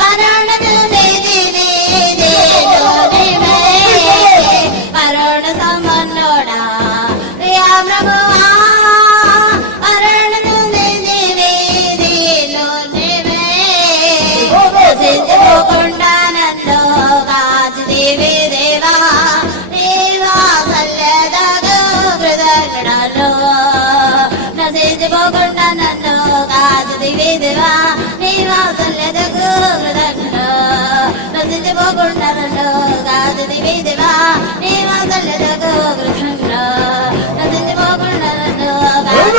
కరుణ చూపేదివి దీనునివై. కరుణ సంపన్నుడా ప్రియా ప్రభువా, కరుణ చూపేదివి దీనునివై. నశించిపోకుండా నన్ను కాచితివి దేవా, నీ వాత్సల్యతకు కృతజ్ఞుడను. నశించిపోకుండా నన్ను కాచితివి దేవా, నీ వాత్సల్యతకు కృతజ్ఞుడను. నశించిపోకుండా నన్ను కాచితివి దేవా, నీ వాత్సల్యతకు కృతజ్ఞుడను. నశించిపోకుండా నన్ను కాచితివి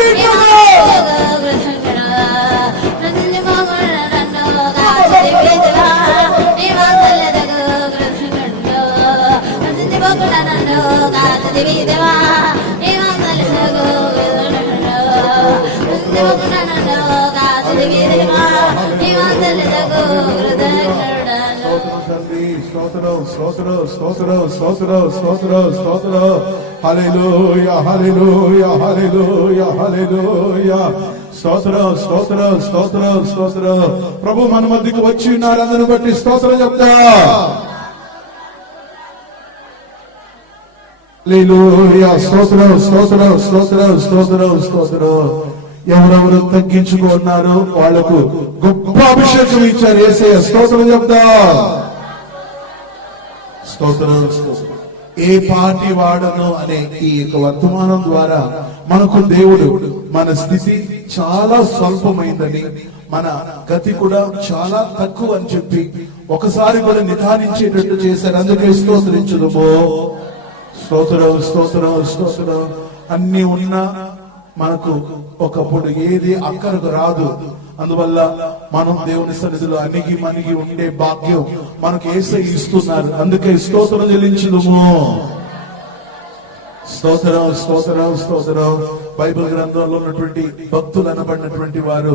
దేవా, నీ వాత్సల్యతకు కృతజ్ఞుడను. నశించిపోకుండా నన్ను కాచితివి దేవా, నీ వాత్సల్యతకు కృతజ్ఞుడను. నశించిపోకుండా నన్ను కాచితివి దేవా, నీ వాత్సల్యతకు కృతజ్ఞుడను. నశించిపోకుండా నన్ను కాచితివి దేవా, నీ వాత్సల్యతకు కృతజ్ఞుడను. తండ్రి, స్తోత్రం, స్తోత్రం, స్తోత్రం, స్తోత్రం, స్తోత్రం, స్తోత్రం. హల్లెలూయా, హల్లెలూయా, హల్లెలూయా, హల్లెలూయా. స్తోత్రం, స్తోత్రం, స్తోత్రం, స్తోత్రం. ప్రభు మన మధ్యకు వచ్చి ఉన్నారు, అందరిని బట్టి స్తోత్రం చెప్తా. హల్లెలూయా, స్తోత్రం, స్తోత్రం, స్తోత్రం, స్తోత్రం, స్తోత్రం. ఎవరెవరు తగ్గించుకున్నారో వాళ్లకు గొప్ప అభిషేకం ఇచ్చారు యేసయ్య. స్తోత్రం చెప్తా. స్తోత్రం, స్తోత్రం. ఏ పాటి వాడను అనే ఈ యొక్క వర్తమానం ద్వారా మనకు దేవుడు మన స్థితి చాలా స్వల్పమైందని, మన గతి కూడా చాలా తక్కువ అని చెప్పి ఒకసారి కూడా నిదానించేటట్టు చేశారు. అందుకే స్తోత్రించుదుమో. స్తోత్రం స్తోత్రం స్తోత్రం. అన్ని ఉన్నా మనకు ఒకప్పుడు ఏది అక్కరకు రాదు. అందువల్ల మనం దేవుని సన్నిధిలో అణిగి మణిగి ఉండే భాగ్యం మనకు యేసయ్య ఇస్తున్నారు. అందుకే స్తోత్రం చెల్లించుదుము. స్తోత్రం స్తోత్రం స్తోత్రం. బైబిల్ గ్రంథంలో ఉన్నటువంటి భక్తులు అనబడినటువంటి వారు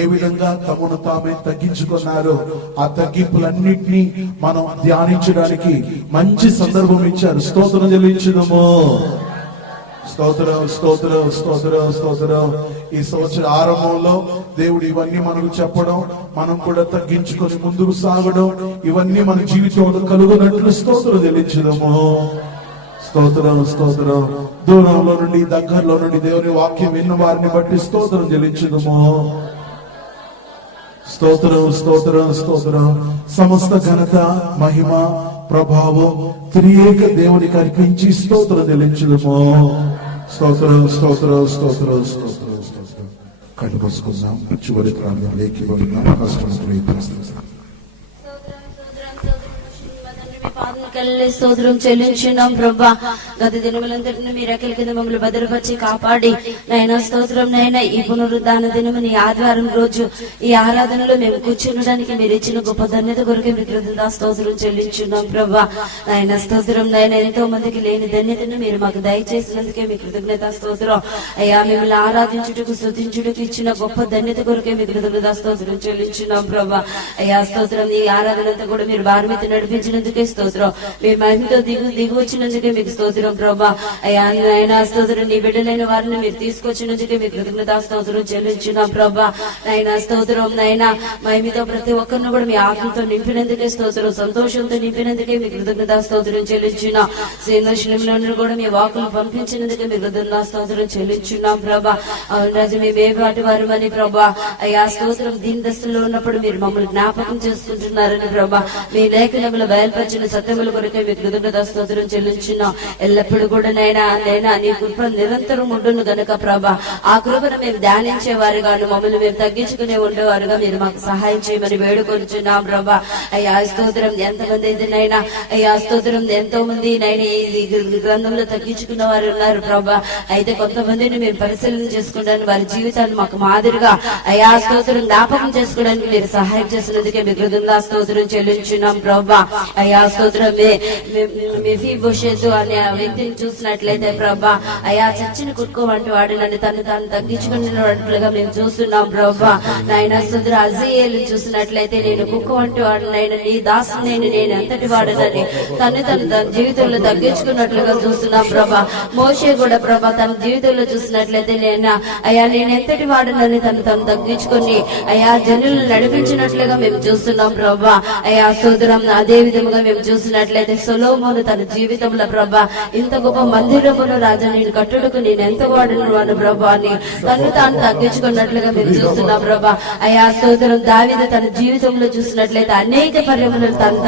ఏ విధంగా తమను తామే తగ్గించుకున్నారు, ఆ తగ్గింపులన్నింటినీ మనం ధ్యానించడానికి మంచి సందర్భం ఇచ్చారు. స్తోత్రం చెల్లించుదాము. స్తోత్రం స్తోత్రం స్తోత్రం స్తోత్రం. ఈ సంవత్సర ఆరంభంలో దేవుడు ఇవన్నీ మనకు చెప్పడం, మనం కూడా తగ్గించుకొని ముందుకు సాగడం, ఇవన్నీ మన జీవితంలో కలుగునట్లు స్తోత్రం చెల్లించుదాము. స్తోత్రం స్తోత్రం. దూరంలో నుండి దగ్గరలో నుండి దేవుని వాక్యం విన్న వారిని బట్టి స్తోత్రం చెల్లించుదాము. స్తోత్రం స్తోత్రం స్తోత్రం. సమస్త ఘనత మహిమ ప్రభావం త్రియేక దేవునికి అర్పించి స్తోత్రం చెల్లించుదాము. స్తోత్రం స్తోత్రం స్తోత్రం స్తోత్రం స్తోత్రం. కళ్ళు మూసుకుందాం. చివరి ప్రాంతంలోకి వెళ్దాం. స్తోత్రం చెల్లించున్నాం ప్రభా. గత దినములందరినీ మీ రెక్కల కింద మమ్మల్ని భద్రపరిచి కాపాడి నైనా స్తోత్రం నైనా ఈ పునరుద్ధాన దినము నీ ఆదివారం రోజు ఈ ఆరాధనలో మేము కూర్చునడానికి మీరు ఇచ్చిన గొప్ప ధన్యత కొరకే మీ కృతజ్ఞతా స్తోత్రం చెల్లించున్నాం ప్రభా. నైనా స్తోత్రం నైనా ఎంతో మందికి లేని ధన్యతను మీరు మాకు దయచేసినందుకే మీ కృతజ్ఞతా స్తోత్రం అయ్యా. మిమ్మల్ని ఆరాధించుటకు స్తుతించుటకు ఇచ్చిన గొప్ప ధన్యత కొరకే మీ కృతజ్ఞతా స్తోత్రం చెల్లించున్నాం ప్రభా. అయ్యా స్తోత్రం. ఈ ఆరాధన అంతా కూడా మీరు భారమీత నడిపించినందుకే స్తోత్రం. మీ మహిమతో దిగు వచ్చినందుకే మీకు స్తోత్రం ప్రభా. అయ్యా నాయనా స్తోత్రం. నీ బిడ్డలైన వారిని మీరు తీసుకొచ్చినందుకే మీ కృతజ్ఞతా స్తోత్రం చెల్లించున్నాం ప్రభా. నైనా స్తోత్రం నైనా మహిమతో ప్రతి ఒక్కరిని కూడా మీ ఆత్మతో నింపినందుకే స్తోత్రం, సంతోషంతో నింపినందుకే మీ కృతజ్ఞతా స్తోత్రం చెల్లించున్నాం. శ్రీనివాసులను కూడా మీ వాకులు పంపించినందుకే మీ కృతజ్ఞతా స్తోత్రం చెల్లించున్నాం ప్రభా. అవును రాజు, మీ వేపాటి వారు అని ప్రభా. అయ్యా స్తోత్రం. దీని దశలో ఉన్నప్పుడు మీరు మమ్మల్ని జ్ఞాపకం చేసుకుంటున్నారని ప్రభా. మీ లేఖనములు బయలుపరిచిన సత్యముల కొరకే మీ కృతజ్ఞతా స్తోత్రం చెల్లించున్నాం. ఎల్లప్పుడు కూడా నైనా నీ కృప నిరంతరం ఉండును గనుక ప్రభా. ఆ కృపను మేము ధ్యానించేవారుగాను మమ్మల్ని మేము తగ్గించుకునే ఉండేవారుగా మీరు మాకు సహాయం చేయమని వేడుకొంచున్నాం ప్రభా. అయ్యా స్తోత్రం. ఎంతమంది అయితే నైనా అయ్యా స్తోత్రం ఎంతో మంది నైనా ఈ గ్రంథంలో తగ్గించుకున్న వారు ఉన్నారు ప్రభా. అయితే కొంతమందిని మేము పరిశీలన చేసుకోవడానికి వారి జీవితాన్ని మాకు మాదిరిగా అయ్యా స్తోత్రం జ్ఞాపకం చేసుకోవడానికి మీరు సహాయం చేసినందుకే మీ కృతజ్ఞతా స్తోత్రం చెల్లించున్నాం ప్రభా. అయ్యా స్తోత్రం. మెఫీబోషెతు అనే ఆ వ్యక్తిని చూసినట్లయితే ప్రభా అయ్యా చచ్చిన కుక్కో వంటి వాడు నన్ను తాను తగ్గించుకున్నట్లుగా మేము చూస్తున్నాం ప్రభా. నాయన స్తోత్ర. అజీయేలు చూసినట్లయితే నేను కుక్క వంటి వాడు నైనా నీ దాసు నేను ఎంతటి వాడనని తన జీవితంలో తగ్గించుకున్నట్లుగా చూస్తున్నాం ప్రభా. మోషే కూడా ప్రభా తన జీవితంలో చూసినట్లయితే అయ్యా నేను ఎంతటి వాడనని తను తగ్గించుకొని అయ్యా జనులను నడిపించినట్లుగా మేము చూస్తున్నాం ప్రభా. అయ్యా స్తోత్రం. అదే విధముగా మేము చూసినట్లయితే సొలొమోను తన జీవితంలో ప్రభా ఇంత గొప్ప మందిరమును రాజా నేను కట్టుటకు నేను ఎంత వాడను ప్రభా అని తాను తగ్గించుకున్నట్లుగా మేము చూస్తున్నాం ప్రభా. అయ్యా స్తోత్రం. దావీదు తన జీవితంలో చూసినట్లయితే అనేక పర్యములు తను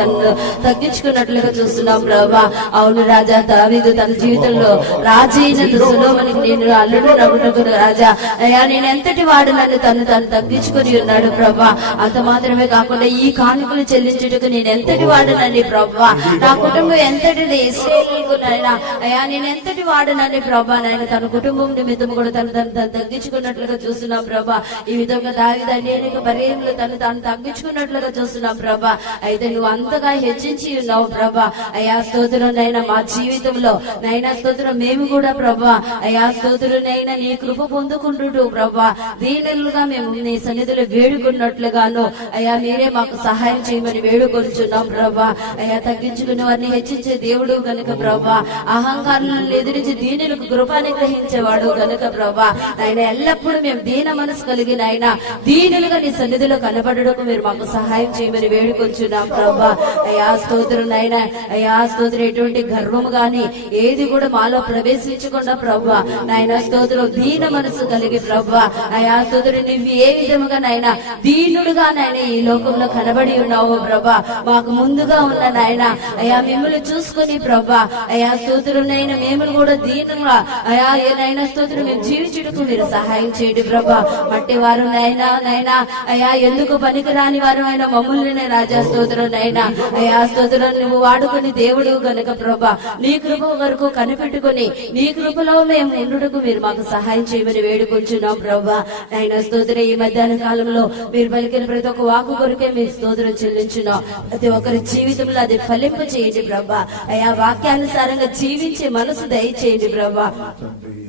తగ్గించుకున్నట్లుగా చూస్తున్నాం ప్రభా. అవును రాజా, దావీదు తన జీవితంలో రాజైన సొలొమోనుకి నేను అల్లుడు నవ్వుటకు రాజా అయ్యా నేను ఎంతటి వాడనని తను తగ్గించుకుని ఉన్నాడు ప్రభా. అంత మాత్రమే కాకుండా ఈ కానుకలు చెల్లించుటకు నేను ఎంతటి వాడనని ప్రభా. నా కుటుంబం ఎంతటిది ఇశ్రాయేలుకు నాయనా అయ్యా నేను ఎంతటి వాడనని ప్రభా. నాయన తన కుటుంబం నిమిత్తం కూడా తను తగ్గించుకున్నట్లుగా చూస్తున్నాం ప్రభా. ఈ విధంగా దావీదు అనేక పర్యాయములు తను తగ్గించుకున్నట్లుగా చూస్తున్నాం ప్రభా. అయితే నువ్వు అంతగా హెచ్చించి ఉన్నావు ప్రభా. అయ్యా స్తోత్రం. నైనా మా జీవితంలో నైనా స్తోత్రం మేము కూడా ప్రభా అయ్యా స్తోత్రం నైనా నీ కృప పొందుకుంటూ ప్రభా దీనులుగా మేము నీ సన్నిధిలో వేడుకున్నట్లుగాను అయ్యా మీరే మాకు సహాయం చేయమని వేడుకొంచున్నాం ప్రభా. అయ్యా తగ్గించుకునే వారిని హెచ్చించే దేవుడు గనుక ప్రభా. అహంకారులను ఎదిరించి దీనులకు కృపాన్ని గ్రహించేవాడు గనుక ప్రభా. ఆయన ఎల్లప్పుడూ మేము దీన మనసు కలిగిన ఆయన దీనులుగా నీ సన్నిధిలో కనబడటకు మీరు మాకు సహాయం చేయమని వేడుకొంచున్నాం ప్రభా. అయ్యా స్తోత్రం. అయినా అయ్యా స్తోత్రం. ఎటువంటి గర్వము గాని ఏది కూడా మాలో ప్రవేశించకుండా ప్రభా నాయన స్తోత్రం దీన మనసు కలిగి ప్రభా అయ్యా స్తోత్రం. నువ్వు ఏ విధముగా నాయన దీనుడుగా నాయన ఈ లోకంలో కనబడి ఉన్నావు ప్రభా. మాకు ముందుగా ఉన్న నాయన అయా మిమ్మల్ని చూసుకొని ప్రభా అయా స్తోత్రునైనా మేము కూడా దీనంగా అయా ఏనైనా స్తోత్రం మేము జీవించుటకు మీరు సహాయం చేయండి ప్రభా. మట్టి వారు నైనా అయా ఎందుకు పనికిరాని వారు అయినా మమ్మల్ని రాజా స్తోత్రం నైనా అయా స్తోత్రం నువ్వు వాడుకుని దేవుడు గనుక ప్రభా నీ కృప వరకు కనిపెట్టుకుని నీ కృపలో మేము ఉండుటకు మీరు మాకు సహాయం చేయమని వేడుకొంచున్నాం ప్రభా. నైనా స్తోత్రం ఈ మధ్యాహ్న కాలంలో మీరు పలికిన ప్రతి ఒక్క వాకు కొరకే మీరు స్తోత్రం చెల్లించున్నాం. ప్రతి ఒక్కరి జీవితంలో అది ఫలింప చేయండి ప్రభా. అయా వాక్యానుసారంగా జీవించే మనసు దయచేయండి ప్రభా.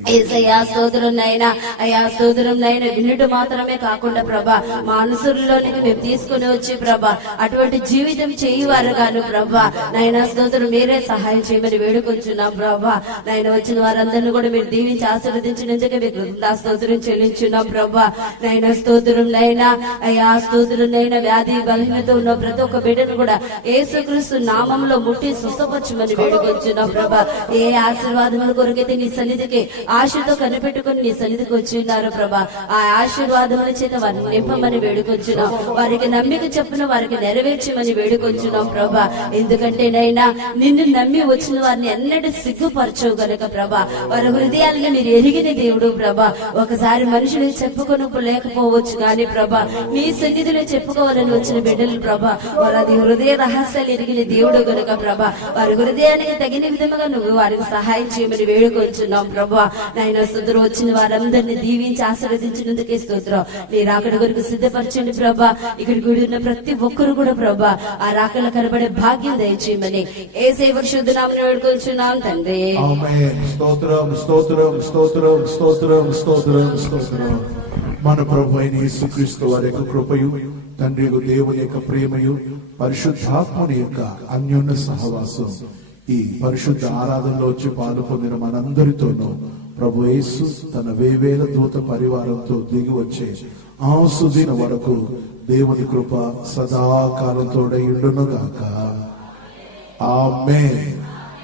యేసయ్యా స్తోత్రం నైనా అయా స్తోత్రం నైనా వినుట మాత్రమే కాకుండా ప్రభా మా అనుసరులోనికి మేము తీసుకుని వచ్చి ప్రభా అటువంటి జీవితం చేయవారుగాను ప్రభా నైనా స్తోత్రం మీరే సహాయం చేయమని వేడుకొంచున్నాం ప్రభా. నాయన వచ్చిన వారందరినీ కూడా మీరు దీవించి ఆశీర్వదించినందుకే మీకు స్తోత్రం చెల్లించున్నాం ప్రభా. నైనా స్తోత్రం నైనా అయా స్తోత్రం నైనా వ్యాధి బలహీనత ఉన్న ప్రతి ఒక్క బిడ్డను కూడా యేసుక్రీస్తు నామంలో ముట్టి స్వస్థపరచమని వేడుకొంచున్నాం ప్రభా. ఏ ఆశీర్వాదముల కొరకైతే నీ సన్నిధికి ఆశతో కనిపెట్టుకుని నీ సన్నిధికి వచ్చి ఉన్నారు ప్రభా ఆ ఆశీర్వాదముల చేత వారిని నింపమని వేడుకొంచున్నాం. వారికి నమ్మిక చెప్పున వారికి నెరవేర్చమని వేడుకొంచున్నాం ప్రభా. ఎందుకంటే నైనా నిన్ను నమ్మి వచ్చిన వారిని ఎన్నడూ సిగ్గుపరచవు గనక ప్రభా వారి హృదయాలను మీరు ఎరిగిన దేవుడు ప్రభా. ఒకసారి మనుషులు చెప్పుకోలేకపోవచ్చు కానీ ప్రభా నీ సన్నిధిలో చెప్పుకోవాలని వచ్చిన బిడ్డలు ప్రభా వారు అది హృదయ రహస్యాలు ఎరిగిన దేవుడు గనుక ప్రభా వారి హృదయానికి తగిన విధముగా నువ్వు వారికి సహాయం చేయమని వేడుకొంచున్నాం ప్రభా. నాయన స్తోత్రం వచ్చిన వారందరినీ దీవించి ఆశీర్వదించినందుకే స్తోత్రం. నీ రాకడ కొరకు సిద్ధపరచండి ప్రభా. ఇక్కడ గుడి ఉన్న ప్రతి ఒక్కరు కూడా ప్రభా ఆ రాకడ కనబడే భాగ్యం దయచేయమని యేసయ్య పరిశుద్ధ నామమున వేడుకొంచున్నాం తండ్రి. ఆమేన్. స్తోత్రం స్తోత్రం స్తోత్రం స్తోత్రం స్తోత్రం స్తోత్రం. మన ప్రభు అయిన యేసుక్రీస్తు వారి యొక్క కృపయు తండ్రి దేవుని యొక్క ప్రేమయు పరిశుద్ధాత్మని యొక్క అన్యోన్య సహవాసం ఈ పరిశుద్ధ ఆరాధనలో వచ్చి పాలు పొందిన మనందరితోనూ ప్రభు యేసు తన వేవేల దూత పరివారంతో దిగి వచ్చే ఆ సుదిన వరకు దేవుని కృప సదాకాలంతోడై ఉండును గాక. ఆమేన్.